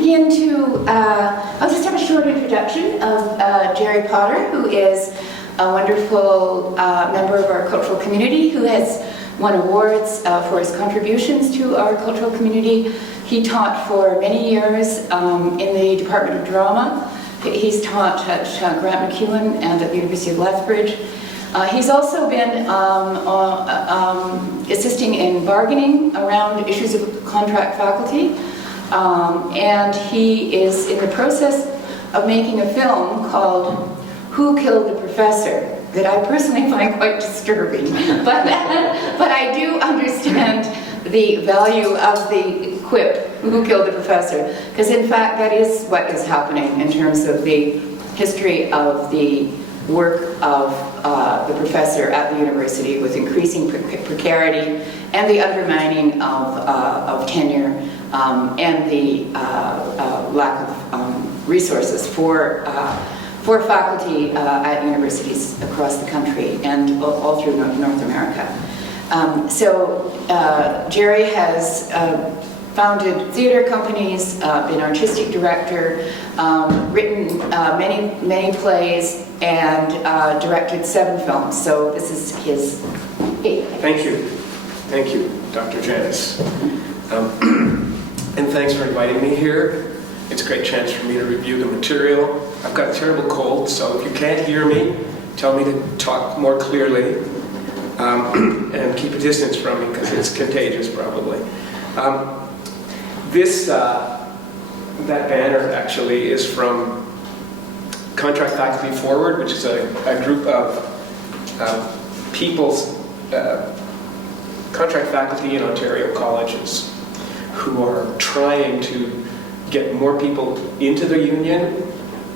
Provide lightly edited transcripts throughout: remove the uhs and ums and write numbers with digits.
begin to, I'll just have a short introduction of Gerry Potter, who is a wonderful member of our cultural community who has won awards for his contributions to our cultural community. He taught for many years in the Department of Drama. He's taught at Grant MacEwan and at the University of Lethbridge. He's also been assisting in bargaining around issues of contract faculty. And he is in the process of making a film called Who Killed the Professor, that I personally find quite disturbing. But I do understand the value of the quip, Who Killed the Professor, because in fact that is what is happening in terms of the history of the work of the professor at the university, with increasing precarity and the undermining of tenure and the lack of resources for faculty at universities across the country and all through North America. So Gerry has founded theater companies, been artistic director, written many plays, and directed 7 films. So this is his 8th. Thank you, Dr. Janice. And thanks for inviting me here. It's a great chance for me to review the material. I've got a terrible cold, so if you can't hear me, tell me to talk more clearly and keep a distance from me because it's contagious probably. That banner actually is from Contract Faculty Forward, which is a group of people's contract faculty in Ontario colleges who are trying to get more people into the union.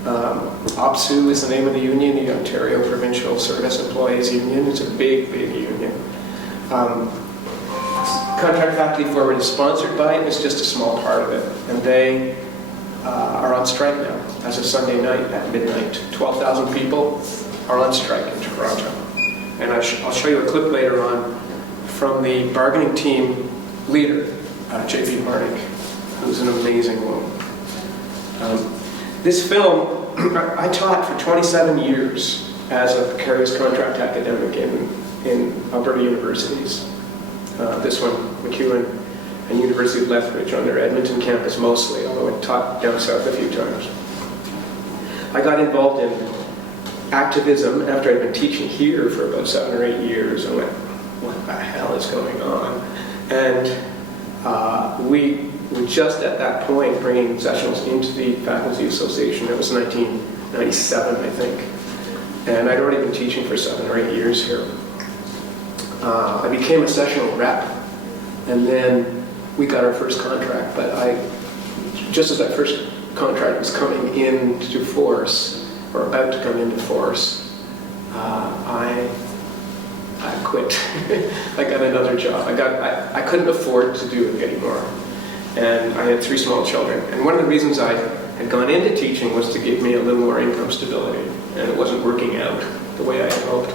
AASUA is the name of the union, the Ontario Provincial Service Employees Union. It's a big, big union. Contract Faculty Forward is sponsored by it. It's just a small part of it. And they are on strike now as of Sunday night at midnight. 12,000 people are on strike in Toronto. And I'll show you a clip later on from the bargaining team leader, J.P. Marnick, who's an amazing woman. This film, I taught for 27 years as a precarious contract academic in Alberta universities. This one, MacEwan and University of Lethbridge, on their Edmonton campus mostly, although I taught down south a few times. I got involved in activism after I'd been teaching here for about 7 or 8 years. I went, what the hell is going on? And we were just at that point bringing sessionals into the Faculty Association. It was 1997, I think. And I'd already been teaching for 7 or 8 years here. I became a sessional rep, and then we got our first contract. But just as that first contract was coming into force, or about to come into force, I quit. I got another job. I couldn't afford to do it anymore. And I had 3 small children. And one of the reasons I had gone into teaching was to give me a little more income stability. And it wasn't working out the way I had hoped.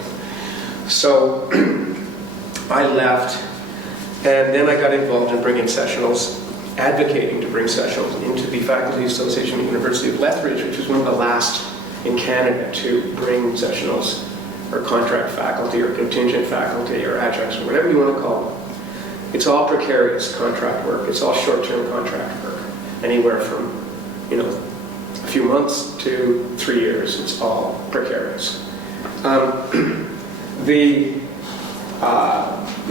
So I left, and then I got involved in bringing sessionals, advocating to bring sessionals into the Faculty Association at the University of Lethbridge, which was one of the last in Canada to bring sessionals, or contract faculty, or contingent faculty, or adjuncts, or whatever you want to call them. It's all precarious contract work. It's all short-term contract work, anywhere from, a few months to 3 years. It's all precarious.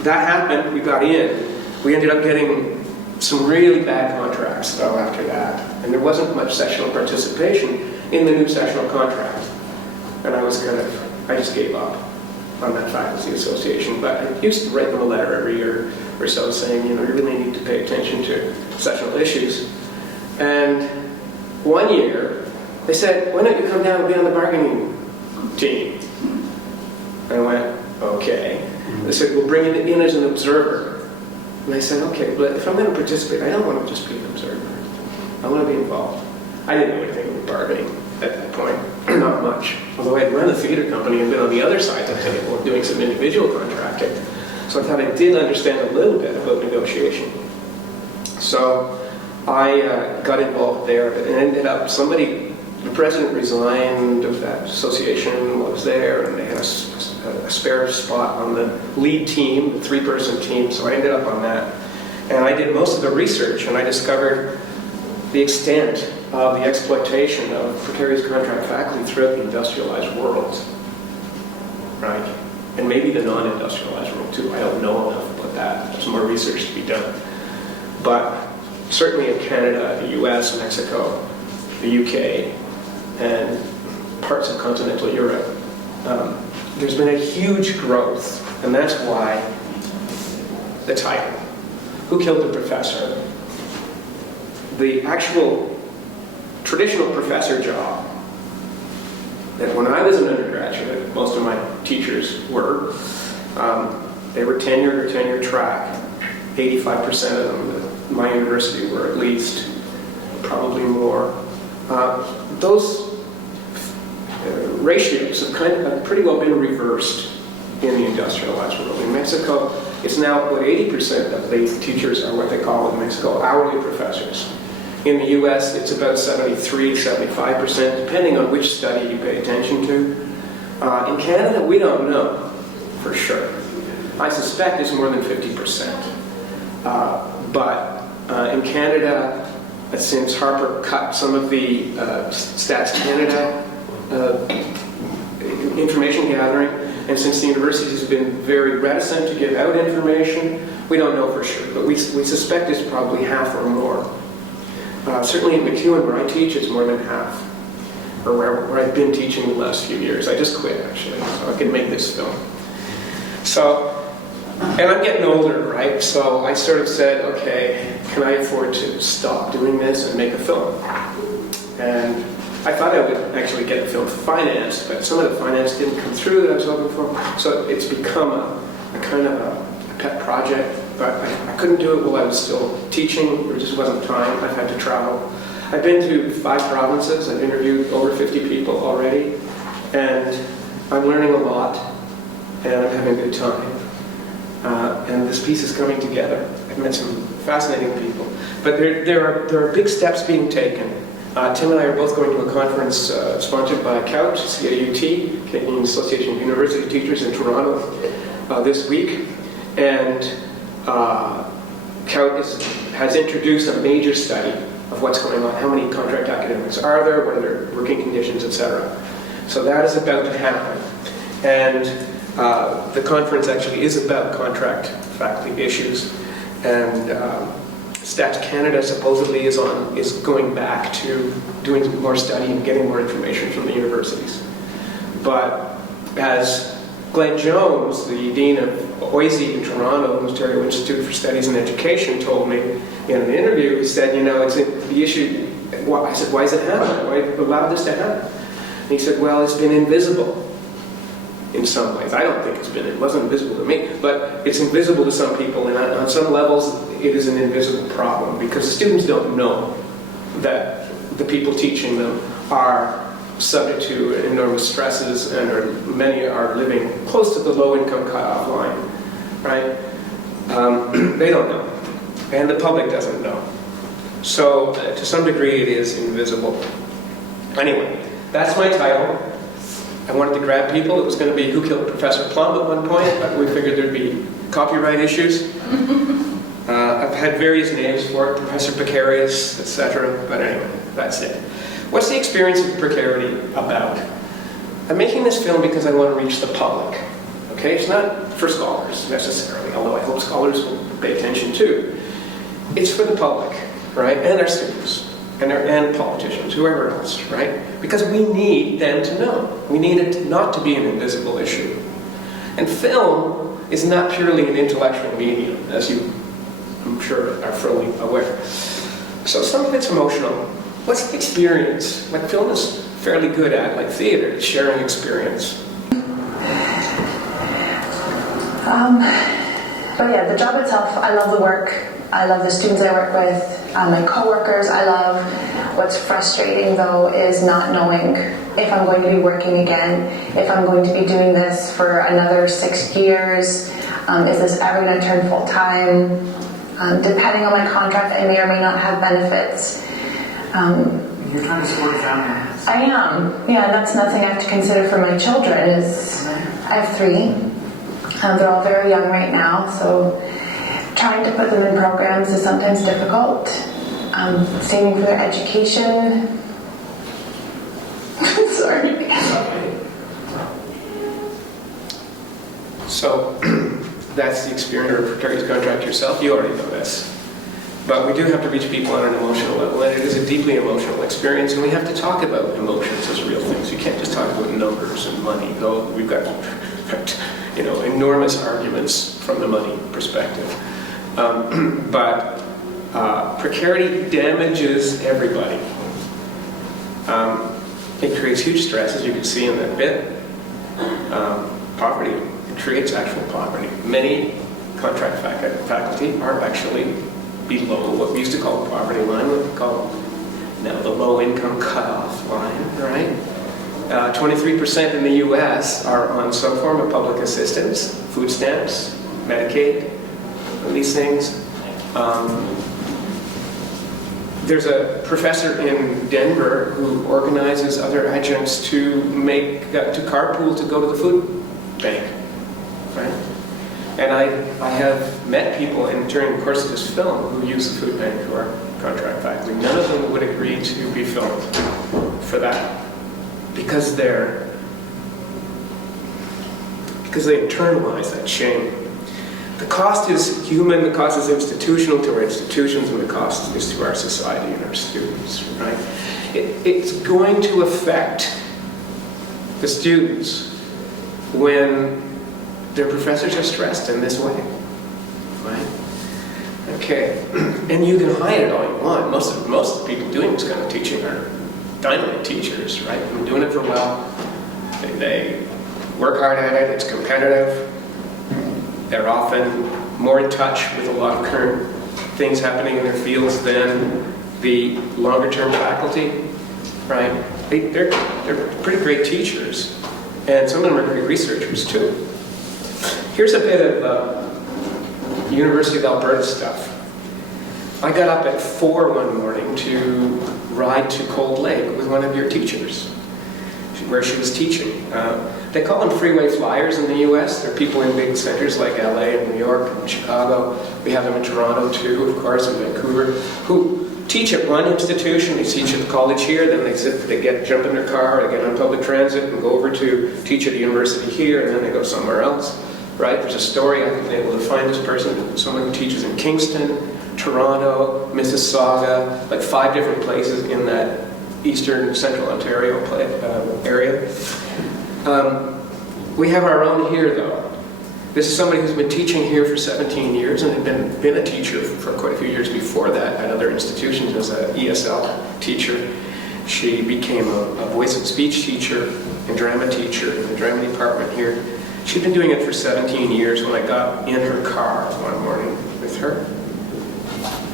That happened. We got in. We ended up getting some really bad contracts, though, after that. And there wasn't much sessional participation in the new sessional contract. And I just gave up on that faculty association. But I used to write them a letter every year or so saying, you really need to pay attention to sessional issues. And one year, they said, why don't you come down and be on the bargaining team? And I went, okay. They said, we'll bring it in as an observer. And I said, okay, but if I'm going to participate, I don't want to just be an observer. I want to be involved. I didn't know anything about bargaining at that point, not much. Although I had run a theater company and been on the other side of the table doing some individual contracting. So I thought I did understand a little bit about negotiation. So I got involved there, and ended up the president resigned of that association, was there, and they had a spare spot on the lead team, the 3-person team, so I ended up on that. And I did most of the research, and I discovered the extent of the exploitation of precarious contract faculty throughout the industrialized world, right? And maybe the non-industrialized world too. I don't know enough about that. There's more research to be done. But certainly in Canada, the US, Mexico, the UK, and parts of continental Europe, there's been a huge growth, and that's why the title, Who Killed the Professor? The actual traditional professor job, that when I was an undergraduate, most of my teachers were, they were tenured or tenure track. 85% of them at my university were, at least, probably more. Those ratios have pretty well been reversed in the industrialized world. In Mexico, it's now about 80% of the teachers are what they call in Mexico hourly professors. In the US, it's about 73, 75%, depending on which study you pay attention to. In Canada, we don't know for sure. I suspect it's more than 50%. But in Canada, since Harper cut some of the Stats Canada information gathering, and since the universities have been very reticent to give out information, we don't know for sure, but we suspect it's probably half or more. Certainly in MacEwan, where I teach, it's more than half, or where I've been teaching the last few years. I just quit, actually, so I could make this film. So, and I'm getting older, right? So I sort of said, okay, can I afford to stop doing this and make a film? And I thought I would actually get the film financed, but some of the finance didn't come through that I was hoping for. So it's become a kind of a pet project, but I couldn't do it while I was still teaching. There just wasn't time. I've had to travel. I've been to 5 provinces. I've interviewed over 50 people already, and I'm learning a lot, and I'm having a good time. And this piece is coming together. I've met some fascinating people. But there are big steps being taken. Tim and I are both going to a conference sponsored by CAUT, CAUT, Canadian Association of University Teachers in Toronto, this week. And CAUT has introduced a major study of what's going on. How many contract academics are there? What are their working conditions, etc. So that is about to happen. And the conference actually is about contract faculty issues. And Stats Canada supposedly is going back to doing more study and getting more information from the universities. But as Glenn Jones, the Dean of OISE in Toronto, the Ontario Institute for Studies in Education, told me in an interview, he said, you know, it's the issue. I said, why is it happening? Why allowed this to happen? And he said, well, it's been invisible in some ways. I don't think it wasn't invisible to me, but it's invisible to some people, and on some levels it is an invisible problem because the students don't know that the people teaching them are subject to enormous stresses, and many are living close to the low-income cutoff line, right? They don't know, and the public doesn't know. So to some degree it is invisible. Anyway, that's my title. I wanted to grab people. It was going to be Who Killed Professor Plum at one point, but we figured there'd be copyright issues. I've had various names for it, Professor Precarious, etc. But anyway, that's it. What's the experience of precarity about? I'm making this film because I want to reach the public. Okay, it's not for scholars necessarily, although I hope scholars will pay attention too. It's for the public, right, and our students. And politicians, whoever else, right? Because we need them to know. We need it not to be an invisible issue. And film is not purely an intellectual medium, as you, I'm sure, are fully aware. So some of it's emotional. What's the experience? Like film is fairly good at, like theater, it's sharing experience. But yeah, the job itself, I love the work. I love the students I work with, my co-workers. I love. What's frustrating though is not knowing if I'm going to be working again, if I'm going to be doing this for another 6 years, is this ever going to turn full-time? Depending on my contract, I may or may not have benefits. You're trying to support a family. I am. Yeah, and that's nothing I have to consider for my children. I have 3. They're all very young right now, so trying to put them in programs is sometimes difficult. Saving for their education. Sorry. So that's the experience of a precarious contract yourself. You already know this. But we do have to reach people on an emotional level, and it is a deeply emotional experience, and we have to talk about emotions as real things. You can't just talk about numbers and money, though we've got enormous arguments from the money perspective. But precarity damages everybody. It creates huge stress, as you can see in that bit. Poverty, it creates actual poverty. Many contract faculty are actually below what we used to call the poverty line, what we call now the low income cutoff line, right? 23% in the US are on some form of public assistance, food stamps, Medicaid, these things. There's a professor in Denver who organizes other adjuncts to carpool to go to the food bank, right? And I have met people during the course of this film who use the food bank who are contract faculty. None of them would agree to be filmed for that because they internalize that shame. The cost is human, the cost is institutional to our institutions, and the cost is to our society and our students, right? It's going to affect the students when their professors are stressed in this way, right? Okay, and you can hide it all you want. Most of the people doing this kind of teaching are dynamite teachers, right? And doing it for well. They work hard at it, it's competitive. They're often more in touch with a lot of current things happening in their fields than the longer-term faculty, right? They're pretty great teachers, and some of them are great researchers too. Here's a bit of University of Alberta stuff. I got up at 4 one morning to ride to Cold Lake with one of your teachers, where she was teaching. They call them freeway flyers in the US. They're people in big centers like LA and New York and Chicago. We have them in Toronto too, of course, and Vancouver, who teach at one institution. They teach at the college here, then they jump in their car, they get on public transit and go over to teach at a university here, and then they go somewhere else. Right? There's a story, I've been able to find this person, someone who teaches in Kingston, Toronto, Mississauga, like 5 different places in that eastern central Ontario area. We have our own here, though. This is somebody who's been teaching here for 17 years and had been a teacher for quite a few years before that at other institutions as an ESL teacher. She became a voice and speech teacher and drama teacher in the drama department here. She'd been doing it for 17 years when I got in her car one morning with her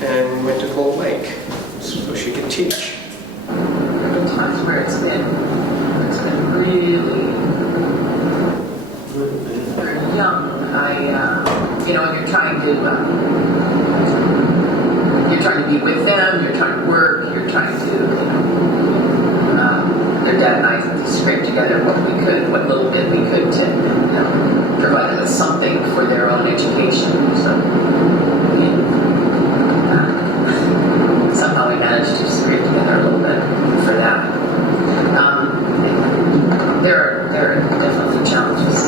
and went to Cold Lake so she could teach. There have been times where it's been really very young. When you're trying to be with them, you're trying to work, you're trying to, their dad and I scraped together what little bit we could to provide them with something for their own education. So somehow we managed to scrape together a little bit for that. There are definitely challenges,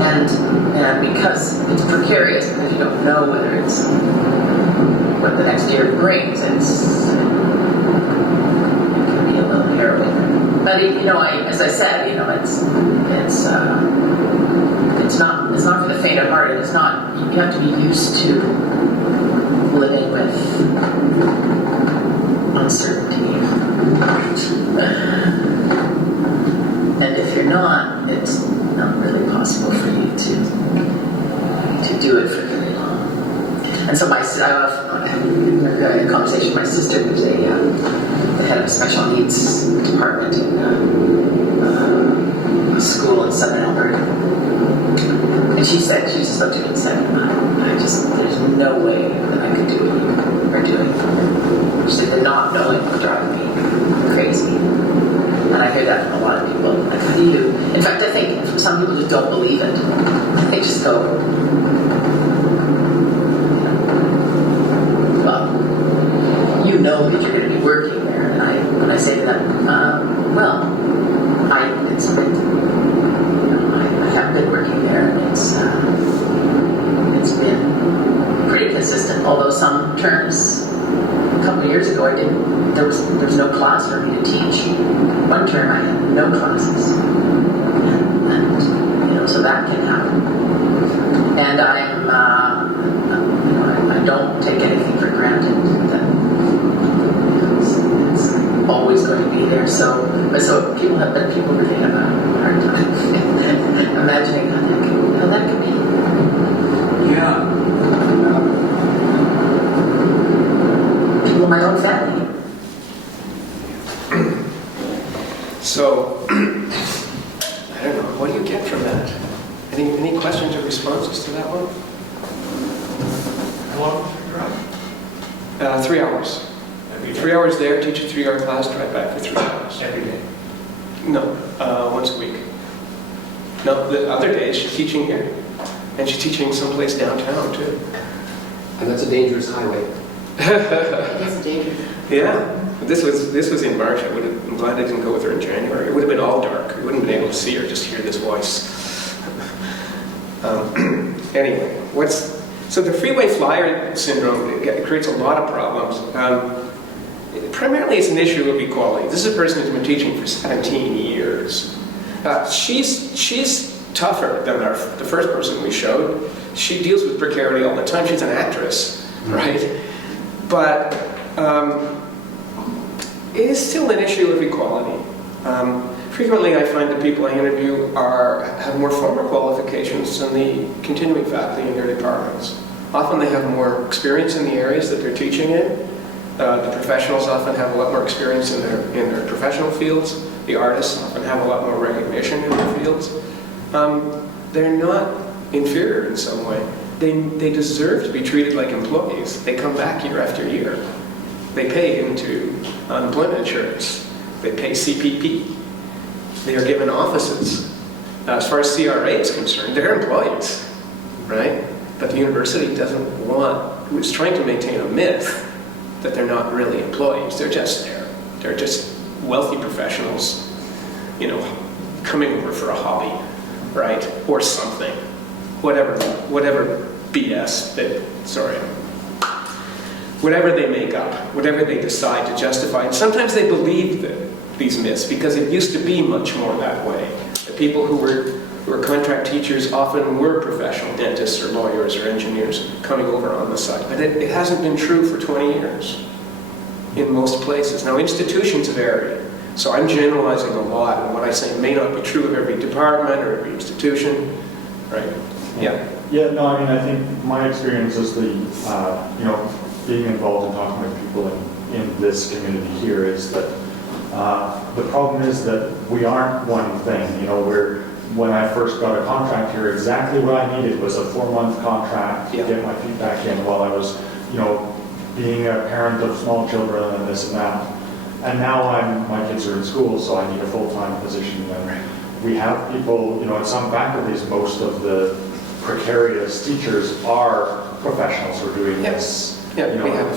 and because it's precarious, because you don't know whether it's what the next year brings, it can be a little harrowing. But as I said, it's not for the faint of heart. It's not. You have to be used to living with uncertainty, and if you're not, it's not really possible for you to do it for very long. And so I had a conversation with my sister, who's the head of a special needs department in a school in Southern Alberta. And she just looked at me and said, I there's no way that I could do what you are doing. Just the not knowing would drive me crazy. And I hear that from a lot of people. Like, how do you? In fact, I think some people just don't believe it. They just go, well, you know that you're going to be working there. And when I say to them, well, it's been, I have been working there, and it's been pretty consistent. Although some terms, a couple of years ago, there was no class for me to teach. One term I had no classes, and so that can happen. And I don't take anything for granted. That it's always going to be there. So people really have a hard time imagining how that could be. Yeah. People in my own family. So, I don't know, what do you get from that? Any questions or responses to that one? How long did you drive? 3 hours. Every day? 3 hours there, teach a 3-hour class, drive back for 3 hours. Every day. No, once a week. No, the other days she's teaching here. And she's teaching someplace downtown too. And that's a dangerous highway. It's dangerous. Yeah. This was in March. I'm glad I didn't go with her in January. It would have been all dark. You wouldn't have been able to see her, just hear this voice. Anyway, so the freeway flyer syndrome, it creates a lot of problems. Primarily it's an issue of equality. This is a person who's been teaching for 17 years. She's tougher than the first person we showed. She deals with precarity all the time. She's an actress, right? But it is still an issue of equality. Frequently I find the people I interview have more formal qualifications than the continuing faculty in their departments. Often they have more experience in the areas that they're teaching in. The professionals often have a lot more experience in their professional fields. The artists often have a lot more recognition in their fields. They're not inferior in some way. They deserve to be treated like employees. They come back year after year. They pay into unemployment insurance. They pay CPP. They are given offices. As far as CRA is concerned, they're employees, right? But the university it's trying to maintain a myth that they're not really employees. They're just there. They're just wealthy professionals, coming over for a hobby, right? Or something. Whatever BS whatever they make up, whatever they decide to justify. And sometimes they believe these myths because it used to be much more that way. The people who were contract teachers often were professional dentists or lawyers or engineers coming over on the side. But it hasn't been true for 20 years in most places. Now, institutions vary. So I'm generalizing a lot, and what I say may not be true of every department or every institution, right? Yeah. Yeah, no, I think my experience is being involved in talking with people in this community here is that the problem is that we aren't one thing. When I first got a contract here, exactly what I needed was a 4-month contract to get my feet back in while I was, being a parent of small children and this and that. And now my kids are in school, so I need a full-time position. And we have people, in some faculties, most of the precarious teachers are professionals who are doing this. Yeah, we have a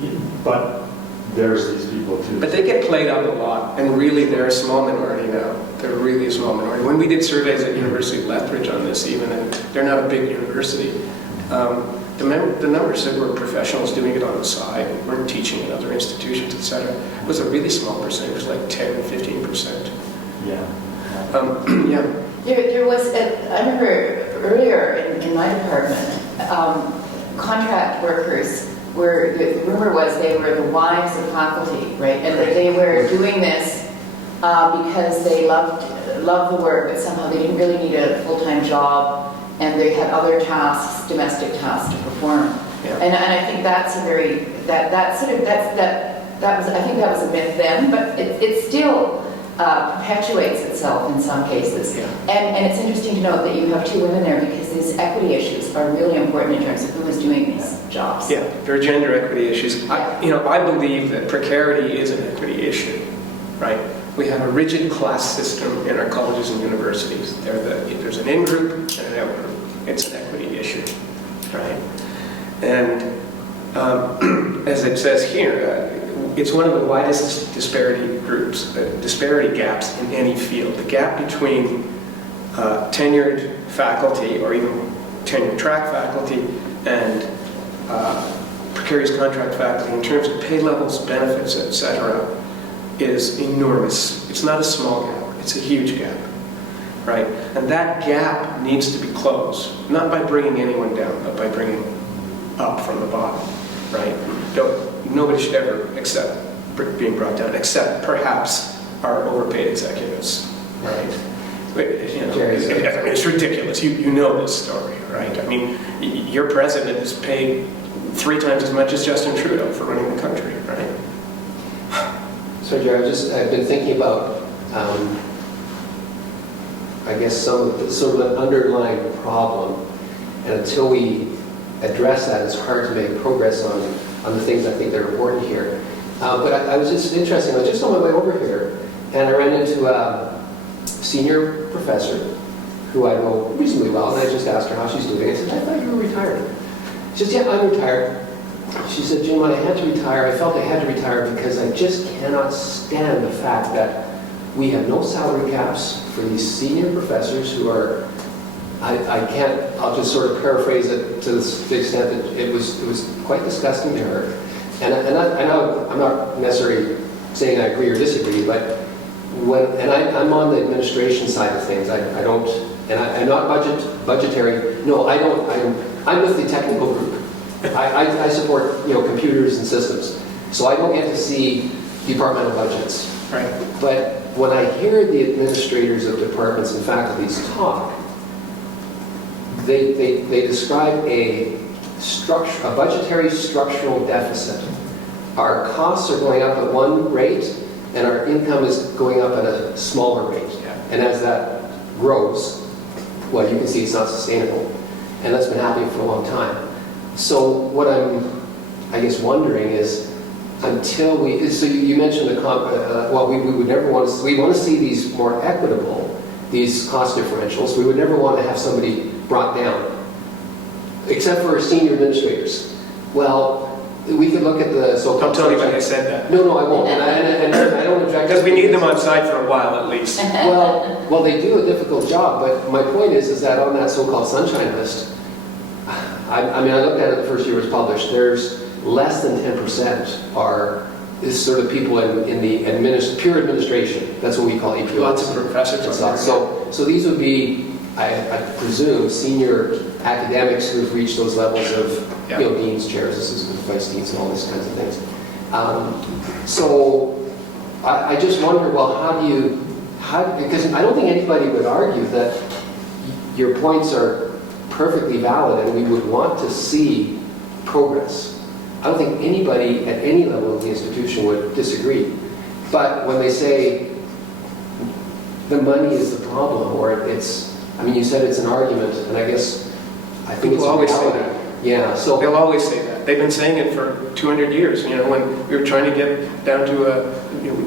few. But there's these people too. But they get played up a lot, and really they're a small minority now. They're really a small minority. When we did surveys at University of Lethbridge on this even, and they're not a big university, the numbers that were professionals doing it on the side, weren't teaching in other institutions, etc., was a really small percentage. It was like 10 or 15%. Yeah. Yeah. There was, I remember earlier in my department, contract workers the rumor was they were the wives of faculty, right? And that they were doing this because they loved the work, but somehow they didn't really need a full-time job, and they had other tasks, domestic tasks to perform. Yeah. And I think that's a very I think that was a myth then, but it's still perpetuates itself in some cases. Yeah. And it's interesting to note that you have 2 women there because these equity issues are really important in terms of who is doing these jobs. Yeah, there are gender equity issues. I believe that precarity is an equity issue, right? We have a rigid class system in our colleges and universities. There's an in-group and an out-group. It's an equity issue, right? And as it says here, it's one of the widest disparity gaps in any field. The gap between tenured faculty or even tenured track faculty and precarious contract faculty in terms of pay levels, benefits, etc., is enormous. It's not a small gap, it's a huge gap, right? And that gap needs to be closed, not by bringing anyone down, but by bringing up from the bottom, right? Nobody should ever accept being brought down, except perhaps our overpaid executives, right? It's ridiculous. You know this story, right? I mean, your president is paid 3 times as much as Justin Trudeau for running the country, right? So, Gerry, I've been thinking about, I guess, some of the underlying problem, and until we address that, it's hard to make progress on the things I think that are important here. But I was just interested. I was just on my way over here, and I ran into a senior professor who I know reasonably well, and I just asked her how she's doing. I said, I thought you were retired. She said, yeah, I'm retired. She said, Jim, I had to retire. I felt I had to retire because I just cannot stand the fact that we have no salary caps for these senior professors who are, I'll just sort of paraphrase it to the extent that it was quite disgusting to her. And I know I'm not necessarily saying I agree or disagree, but I'm on the administration side of things. I'm not budgetary. No, I don't. I'm with the technical group. I support computers and systems, so I don't get to see departmental budgets. Right. But when I hear the administrators of departments and faculties talk, they describe a budgetary structural deficit. Our costs are going up at one rate, and our income is going up at a smaller rate. Yeah. And as that grows, well, you can see it's not sustainable, and that's been happening for a long time. So what I'm, I guess, wondering is, until so you mentioned we would never want to, we want to see these more equitable, these cost differentials. We would never want to have somebody brought down, except for senior administrators. Well, we could look at the so-called... Don't tell anybody I said that. No, I won't. And I don't object. Because we need them on site for a while at least. Well, they do a difficult job, but my point is that on that so-called sunshine list, I mean, I looked at it the first year it was published, there's less than 10% is sort of people in the pure administration. That's what we call APOs. Lots of professors. So these would be, I presume, senior academics who have reached those levels of deans, chairs, assistant vice deans, and all these kinds of things. So I just wonder, well, because I don't think anybody would argue that your points are perfectly valid and we would want to see progress. I don't think anybody at any level of the institution would disagree. But when they say the money is the problem, or you said it's an argument, and I guess I think people always say that. Yeah, so they'll always say that. They've been saying it for 200 years. When we were trying to get down to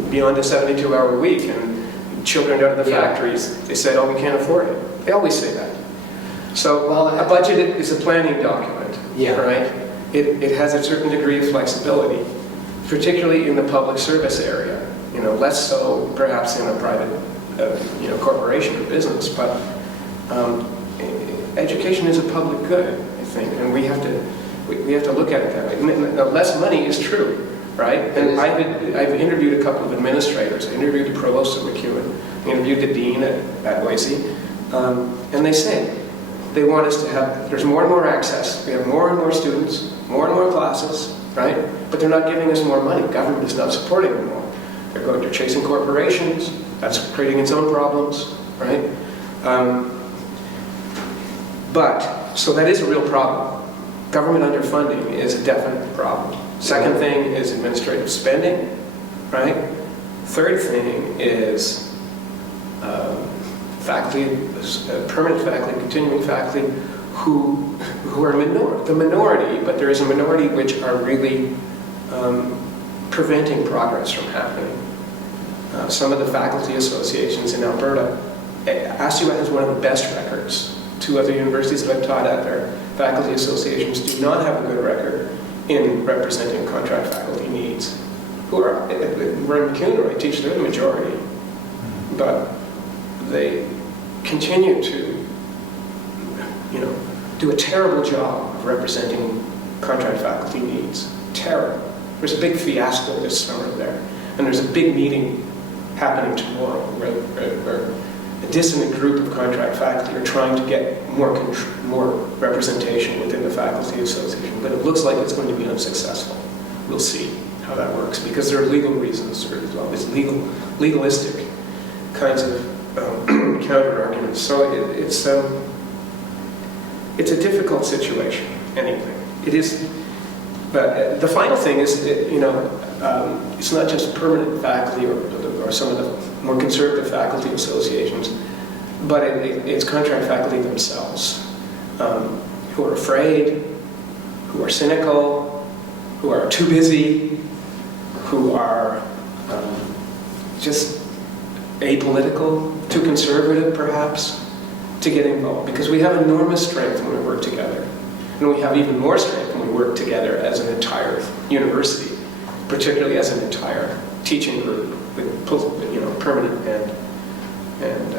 beyond a 72-hour week, and children out of the factories, they said, "Oh, we can't afford it." They always say that. So, a budget is a planning document, right? It has a certain degree of flexibility, particularly in the public service area. Less so perhaps in a private, corporation or business. But education is a public good, I think, and we have to look at it that way. Now, less money is true, right? And I've interviewed a couple of administrators. I interviewed the provost at McEwen. I interviewed the dean at Boise, and they say they want us to have. There's more and more access. We have more and more students, more and more classes, right? But they're not giving us more money. Government is not supporting them more. They're chasing corporations. That's creating its own problems, right? So that is a real problem. Government underfunding is a definite problem. Second thing is administrative spending, right? Third thing is faculty, permanent faculty, continuing faculty, who are the minority, but there is a minority which are really preventing progress from happening. Some of the faculty associations in Alberta, AASUA has one of the best records. Two other universities that I've taught at, their faculty associations do not have a good record in representing contract faculty needs. We're in McEwen, where I teach, they're the majority, but they continue to, do a terrible job of representing contract faculty needs. Terrible. There's a big fiasco this summer there, and there's a big meeting happening tomorrow where a dissonant group of contract faculty are trying to get more representation within the faculty association, but it looks like it's going to be unsuccessful. We'll see how that works, because there are legal reasons, or there's legalistic kinds of counter arguments. So it's a difficult situation. Anyway, it is. But the final thing is, it's not just permanent faculty or some of the more conservative faculty associations, but it's contract faculty themselves who are afraid, who are cynical, who are too busy, who are just apolitical, too conservative perhaps, to get involved. Because we have enormous strength when we work together. And we have even more strength when we work together as an entire university, particularly as an entire teaching group with permanent and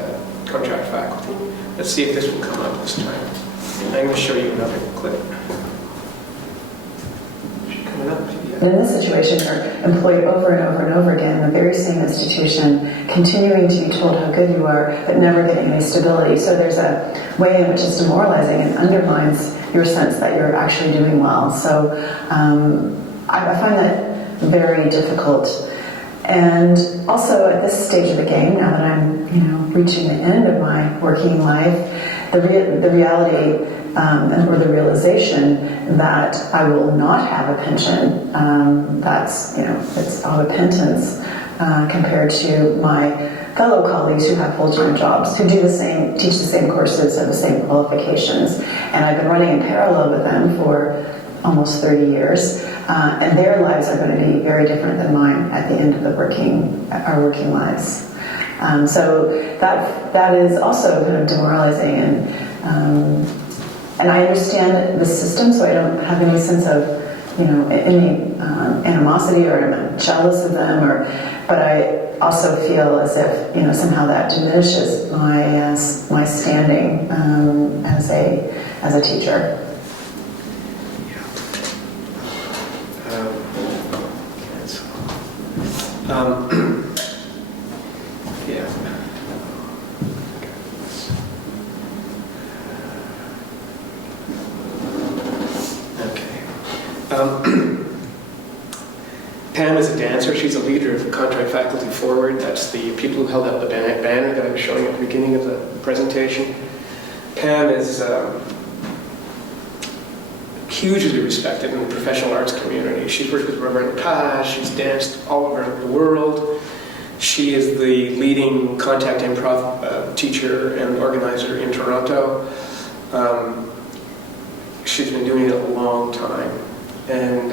contract faculty. Let's see if this will come up this time. I'm going to show you another clip. Coming up. Yeah. In this situation, you're employed over and over and over again in the very same institution, continuing to be told how good you are, but never getting any stability. So there's a way in which it's demoralizing and undermines your sense that you're actually doing well. So I find that very difficult. And also at this stage of the game, now that I'm reaching the end of my working life, the reality or the realization that I will not have a pension, it's all a pittance compared to my fellow colleagues who have full-time jobs, who teach the same courses, have the same qualifications, and I've been running in parallel with them for almost 30 years, and their lives are going to be very different than mine at the end of our working lives. So that is also kind of demoralizing, and I understand the system, so I don't have any sense of any animosity, or I'm jealous of them, but I also feel as if somehow that diminishes my standing as a teacher. Yeah. Okay. Pam is a dancer. She's a leader of the Contract Faculty Forward. That's the people who held up the banner that I was showing at the beginning of the presentation. Pam is hugely respected in the professional arts community. She's worked with Reverend Paz. She's danced all over the world. She is the leading contact improv teacher and organizer in Toronto. She's been doing it a long time. And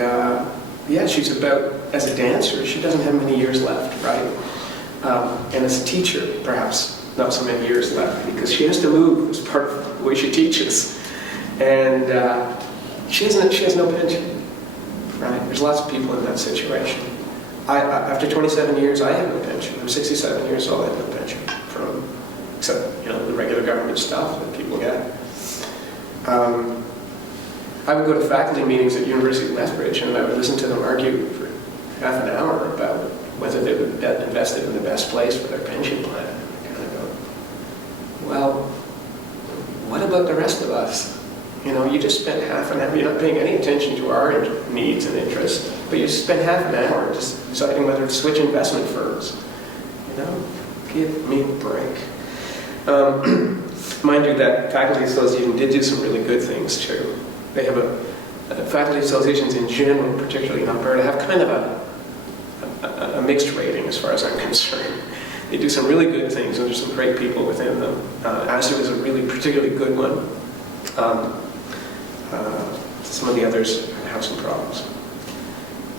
she's about, as a dancer, she doesn't have many years left, right? And as a teacher, perhaps not so many years left, because she has to move as part of the way she teaches. And she has no pension, right? There's lots of people in that situation. After 27 years, I have no pension. I'm 67 years old, I have no pension except the regular government stuff that people get. I would go to faculty meetings at University of Lethbridge, and I would listen to them argue for half an hour about whether they would get invested in the best place for their pension plan. I kind of go, well, what about the rest of us? You just spent half an hour, you're not paying any attention to our needs and interests, but you spent half an hour just deciding whether to switch investment firms. Give me a break. Mind you, that faculty association did do some really good things too. They have faculty associations in general, particularly in Alberta, have kind of a mixed rating as far as I'm concerned. They do some really good things, and there's some great people within them. AASUA is a really particularly good one. Some of the others have some problems.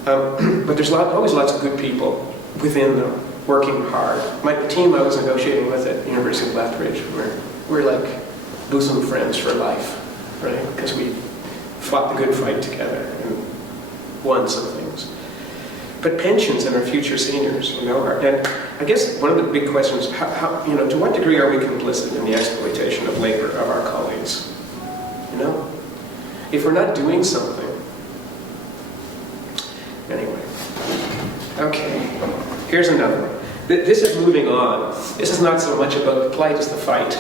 But there's always lots of good people within them, working hard. The team I was negotiating with at the University of Lethbridge, we're like bosom friends for life, right? Because we fought the good fight together and won some things. But pensions and our future seniors, and I guess one of the big questions, to what degree are we complicit in the exploitation of labor of our colleagues? If we're not doing something. Anyway. Okay. Here's another one. This is moving on. This is not so much about the plight as the fight.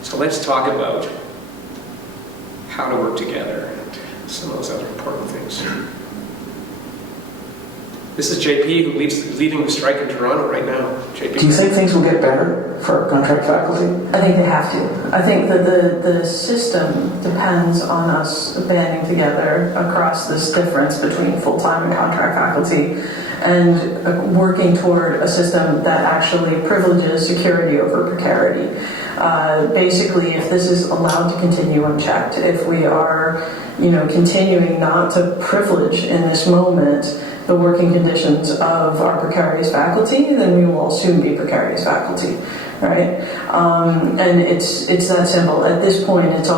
So let's talk about how to work together and some of those other important things. This is JP, who leading the strike in Toronto right now. JP. Do you think things will get better for contract faculty? I think they have to. I think that the system depends on us banding together across this difference between full-time and contract faculty and working toward a system that actually privileges security over precarity. Basically, if this is allowed to continue unchecked, if we are, continuing not to privilege in this moment the working conditions of our precarious faculty, then we will all soon be precarious faculty, right? And it's that simple. At this point, it's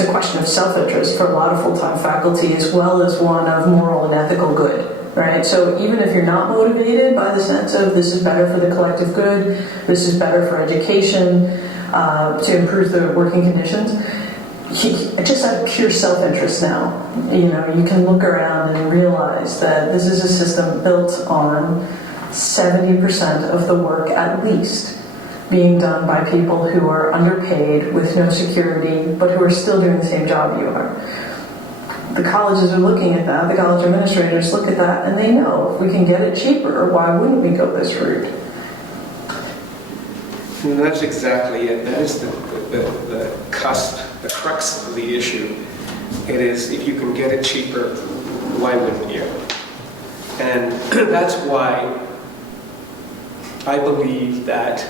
a question of self-interest for a lot of full-time faculty, as well as one of moral and ethical good. Right? So even if you're not motivated by the sense of this is better for the collective good, this is better for education, to improve the working conditions, just out of pure self-interest now, you can look around and realize that this is a system built on 70% of the work, at least, being done by people who are underpaid with no security, but who are still doing the same job you are. The colleges are looking at that, the college administrators look at that, and they know if we can get it cheaper, why wouldn't we go this route? And that's exactly it. That is the cusp, the crux of the issue. It is, if you can get it cheaper, why wouldn't you? And that's why I believe that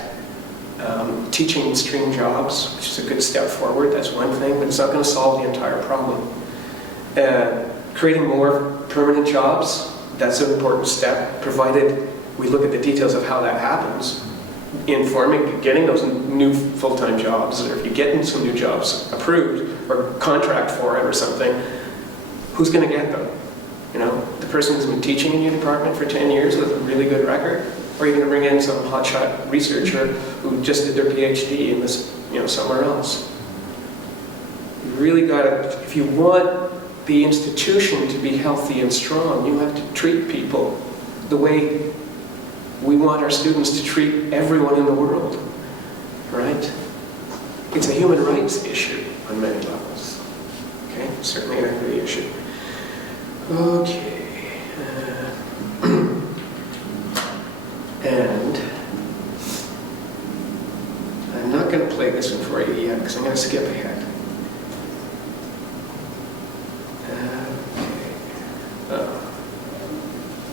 teaching stream jobs, which is a good step forward, that's one thing, but it's not going to solve the entire problem. Creating more permanent jobs, that's an important step, provided we look at the details of how that happens. Getting those new full-time jobs, or if you get some new jobs approved, or contract for it or something, who's going to get them? The person who's been teaching in your department for 10 years with a really good record? Or are you going to bring in some hotshot researcher who just did their PhD in this, somewhere else? You really got to, if you want the institution to be healthy and strong, you have to treat people the way we want our students to treat everyone in the world, right? It's a human rights issue on many levels, okay? Certainly an equity issue. Okay. And I'm not going to play this one for you yet because I'm going to skip ahead.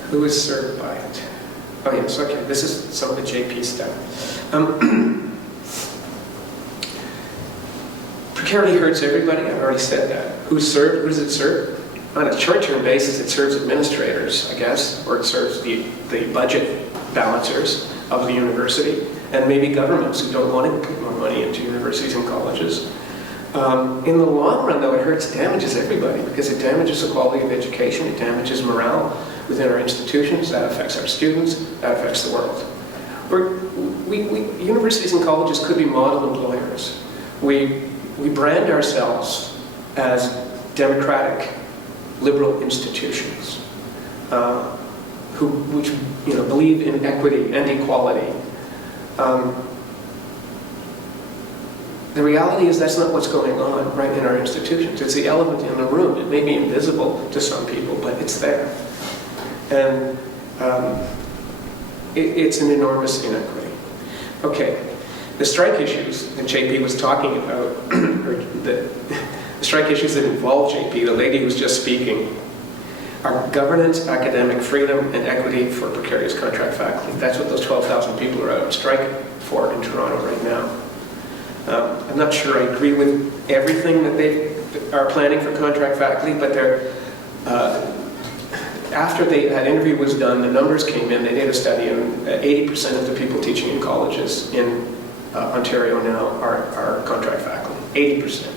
Who is served by it? Oh yes, okay, this is some of the JP stuff. Precarity hurts everybody, I've already said that. Who's served? Who does it serve? On a short-term basis, it serves administrators, I guess, or it serves the budget balancers of the university, and maybe governments who don't want to put more money into universities and colleges. In the long run, though, it damages everybody, because it damages the quality of education, it damages morale within our institutions, that affects our students, that affects the world. Universities and colleges could be model employers. We brand ourselves as democratic, liberal institutions which believe in equity and equality. The reality is that's not what's going on right in our institutions. It's the elephant in the room. It may be invisible to some people, but it's there. And it's an enormous inequity. Okay, the strike issues that JP was talking about, or the strike issues that involve JP, the lady who was just speaking, are governance, academic freedom, and equity for precarious contract faculty. That's what those 12,000 people are out striking for in Toronto right now. I'm not sure I agree with everything that they are planning for contract faculty, but they're, after that interview was done, the numbers came in, they did a study, and 80% of the people teaching in colleges in Ontario now are contract faculty, 80%.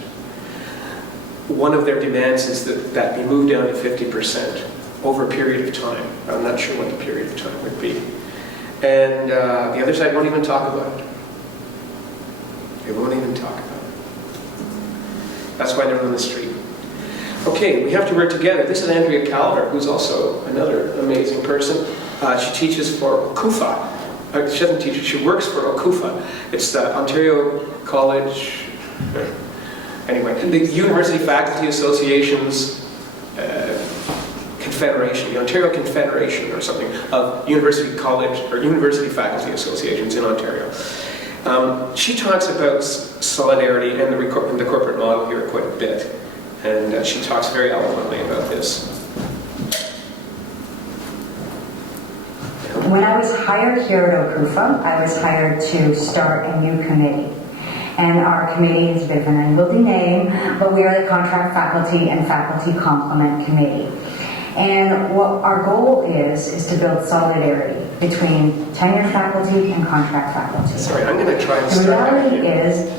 One of their demands is that be moved down to 50% over a period of time. I'm not sure what the period of time would be. And the other side won't even talk about it. They won't even talk about it. That's why they're on the street. Okay, we have to work together. This is Andrea Calver, who's also another amazing person. She teaches for OCUFA. She doesn't teach, she works for OCUFA. It's the Ontario College, anyway, the University Faculty Association's Confederation, the Ontario Confederation or something, of university college or university faculty associations in Ontario. She talks about solidarity and the corporate model here quite a bit, and she talks very eloquently about this. When I was hired here at OCUFA, I was hired to start a new committee. And our committee is a bit of an unwieldy name, but we are the Contract Faculty and Faculty Complement Committee. And what our goal is to build solidarity between tenured faculty and contract faculty. Sorry, I'm going to try and the start reality is,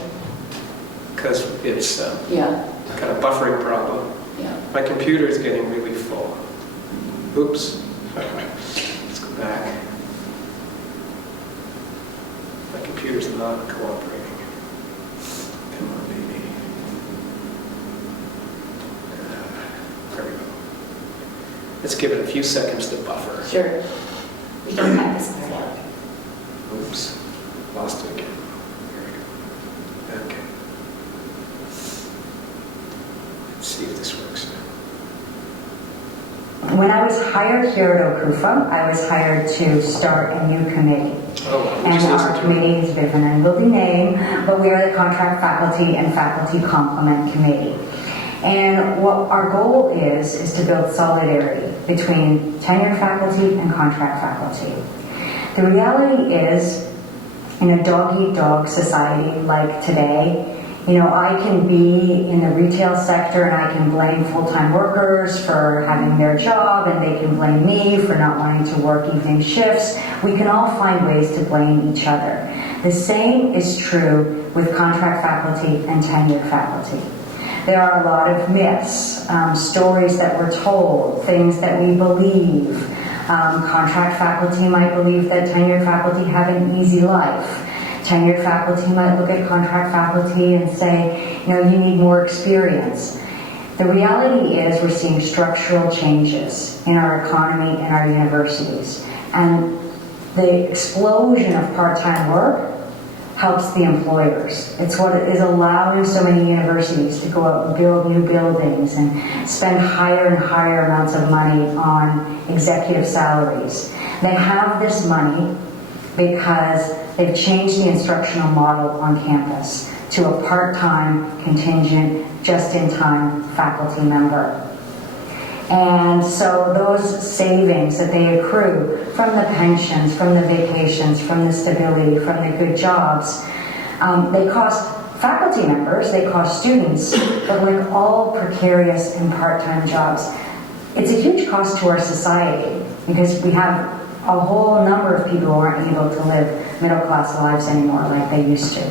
because it's Yeah. got a buffering problem. Yeah. My computer is getting really full. Oops. Let's go back. My computer's not cooperating. Come on, baby. There we go. Let's give it a few seconds to buffer. Sure. We don't have this part out. Oops. Lost it again. Here we go. Okay. Let's see if this works now. when I was hired here at OCUFA, I was hired to start a new committee. And our committee is a bit of an unwieldy name, but we are the Contract Faculty and Faculty Complement Committee. And what our goal is to build solidarity between tenured faculty and contract faculty. The reality is, in a dog-eat-dog society like today, I can be in the retail sector and I can blame full-time workers for having their job, and they can blame me for not wanting to work evening shifts. We can all find ways to blame each other. The same is true with contract faculty and tenured faculty. There are a lot of myths, stories that we're told, things that we believe. Contract faculty might believe that tenured faculty have an easy life. Tenured faculty might look at contract faculty and say, you need more experience. The reality is we're seeing structural changes in our economy and our universities. And the explosion of part-time work helps the employers. It's what is allowing so many universities to go out and build new buildings and spend higher and higher amounts of money on executive salaries. They have this money because they've changed the instructional model on campus to a part-time, contingent, just-in-time faculty member. And so those savings that they accrue from the pensions, from the vacations, from the stability, from the good jobs, they cost faculty members, they cost students, but like all precarious and part-time jobs, it's a huge cost to our society because we have a whole number of people who aren't able to live middle-class lives anymore like they used to.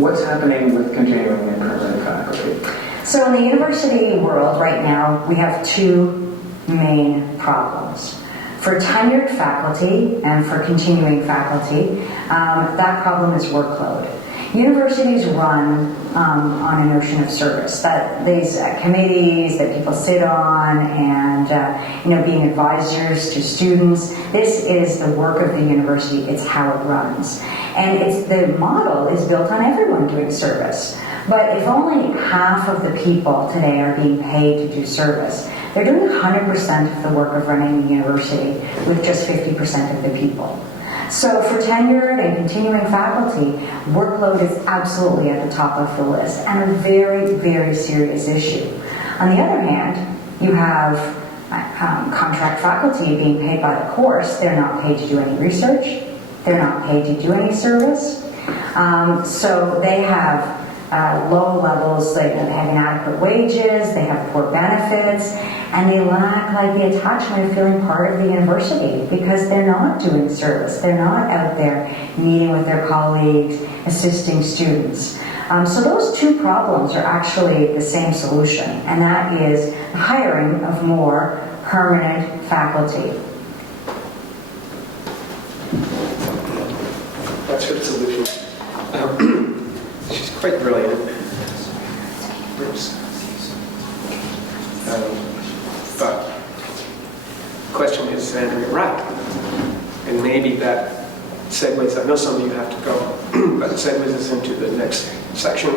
What's happening with continuing and permanent faculty? So in the university world right now, we have two main problems. For tenured faculty and for continuing faculty, that problem is workload. Universities run on a notion of service, that these committees that people sit on and being advisors to students, this is the work of the university, it's how it runs. And the model is built on everyone doing service. But if only half of the people today are being paid to do service, they're doing 100% of the work of running the university with just 50% of the people. So for tenured and continuing faculty, workload is absolutely at the top of the list and a very, very serious issue. On the other hand, you have contract faculty being paid by the course. They're not paid to do any research. They're not paid to do any service. So they have low levels, they have inadequate wages, they have poor benefits, and they lack the attachment of feeling part of the university because they're not doing service. They're not out there meeting with their colleagues, assisting students. So those two problems are actually the same solution, and that is the hiring of more permanent faculty. That's her solution. She's quite brilliant. But the question is, and you're right. And maybe that segues, I know some of you have to go, but it segues us into the next section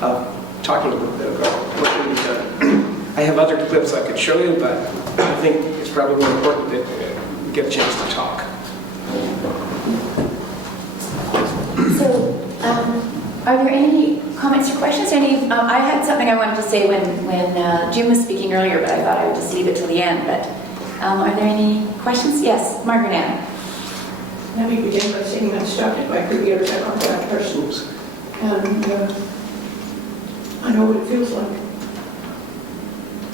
of talking a little bit about what can be done. I have other clips I could show you, but I think it's probably more important that we get a chance to talk. So, are there any comments or questions? I had something I wanted to say when Jim was speaking earlier, but I thought I would just leave it till the end. But are there any questions? Yes, Margaret Ann. Let me begin by saying I started my career as a contract person, and I know what it feels like.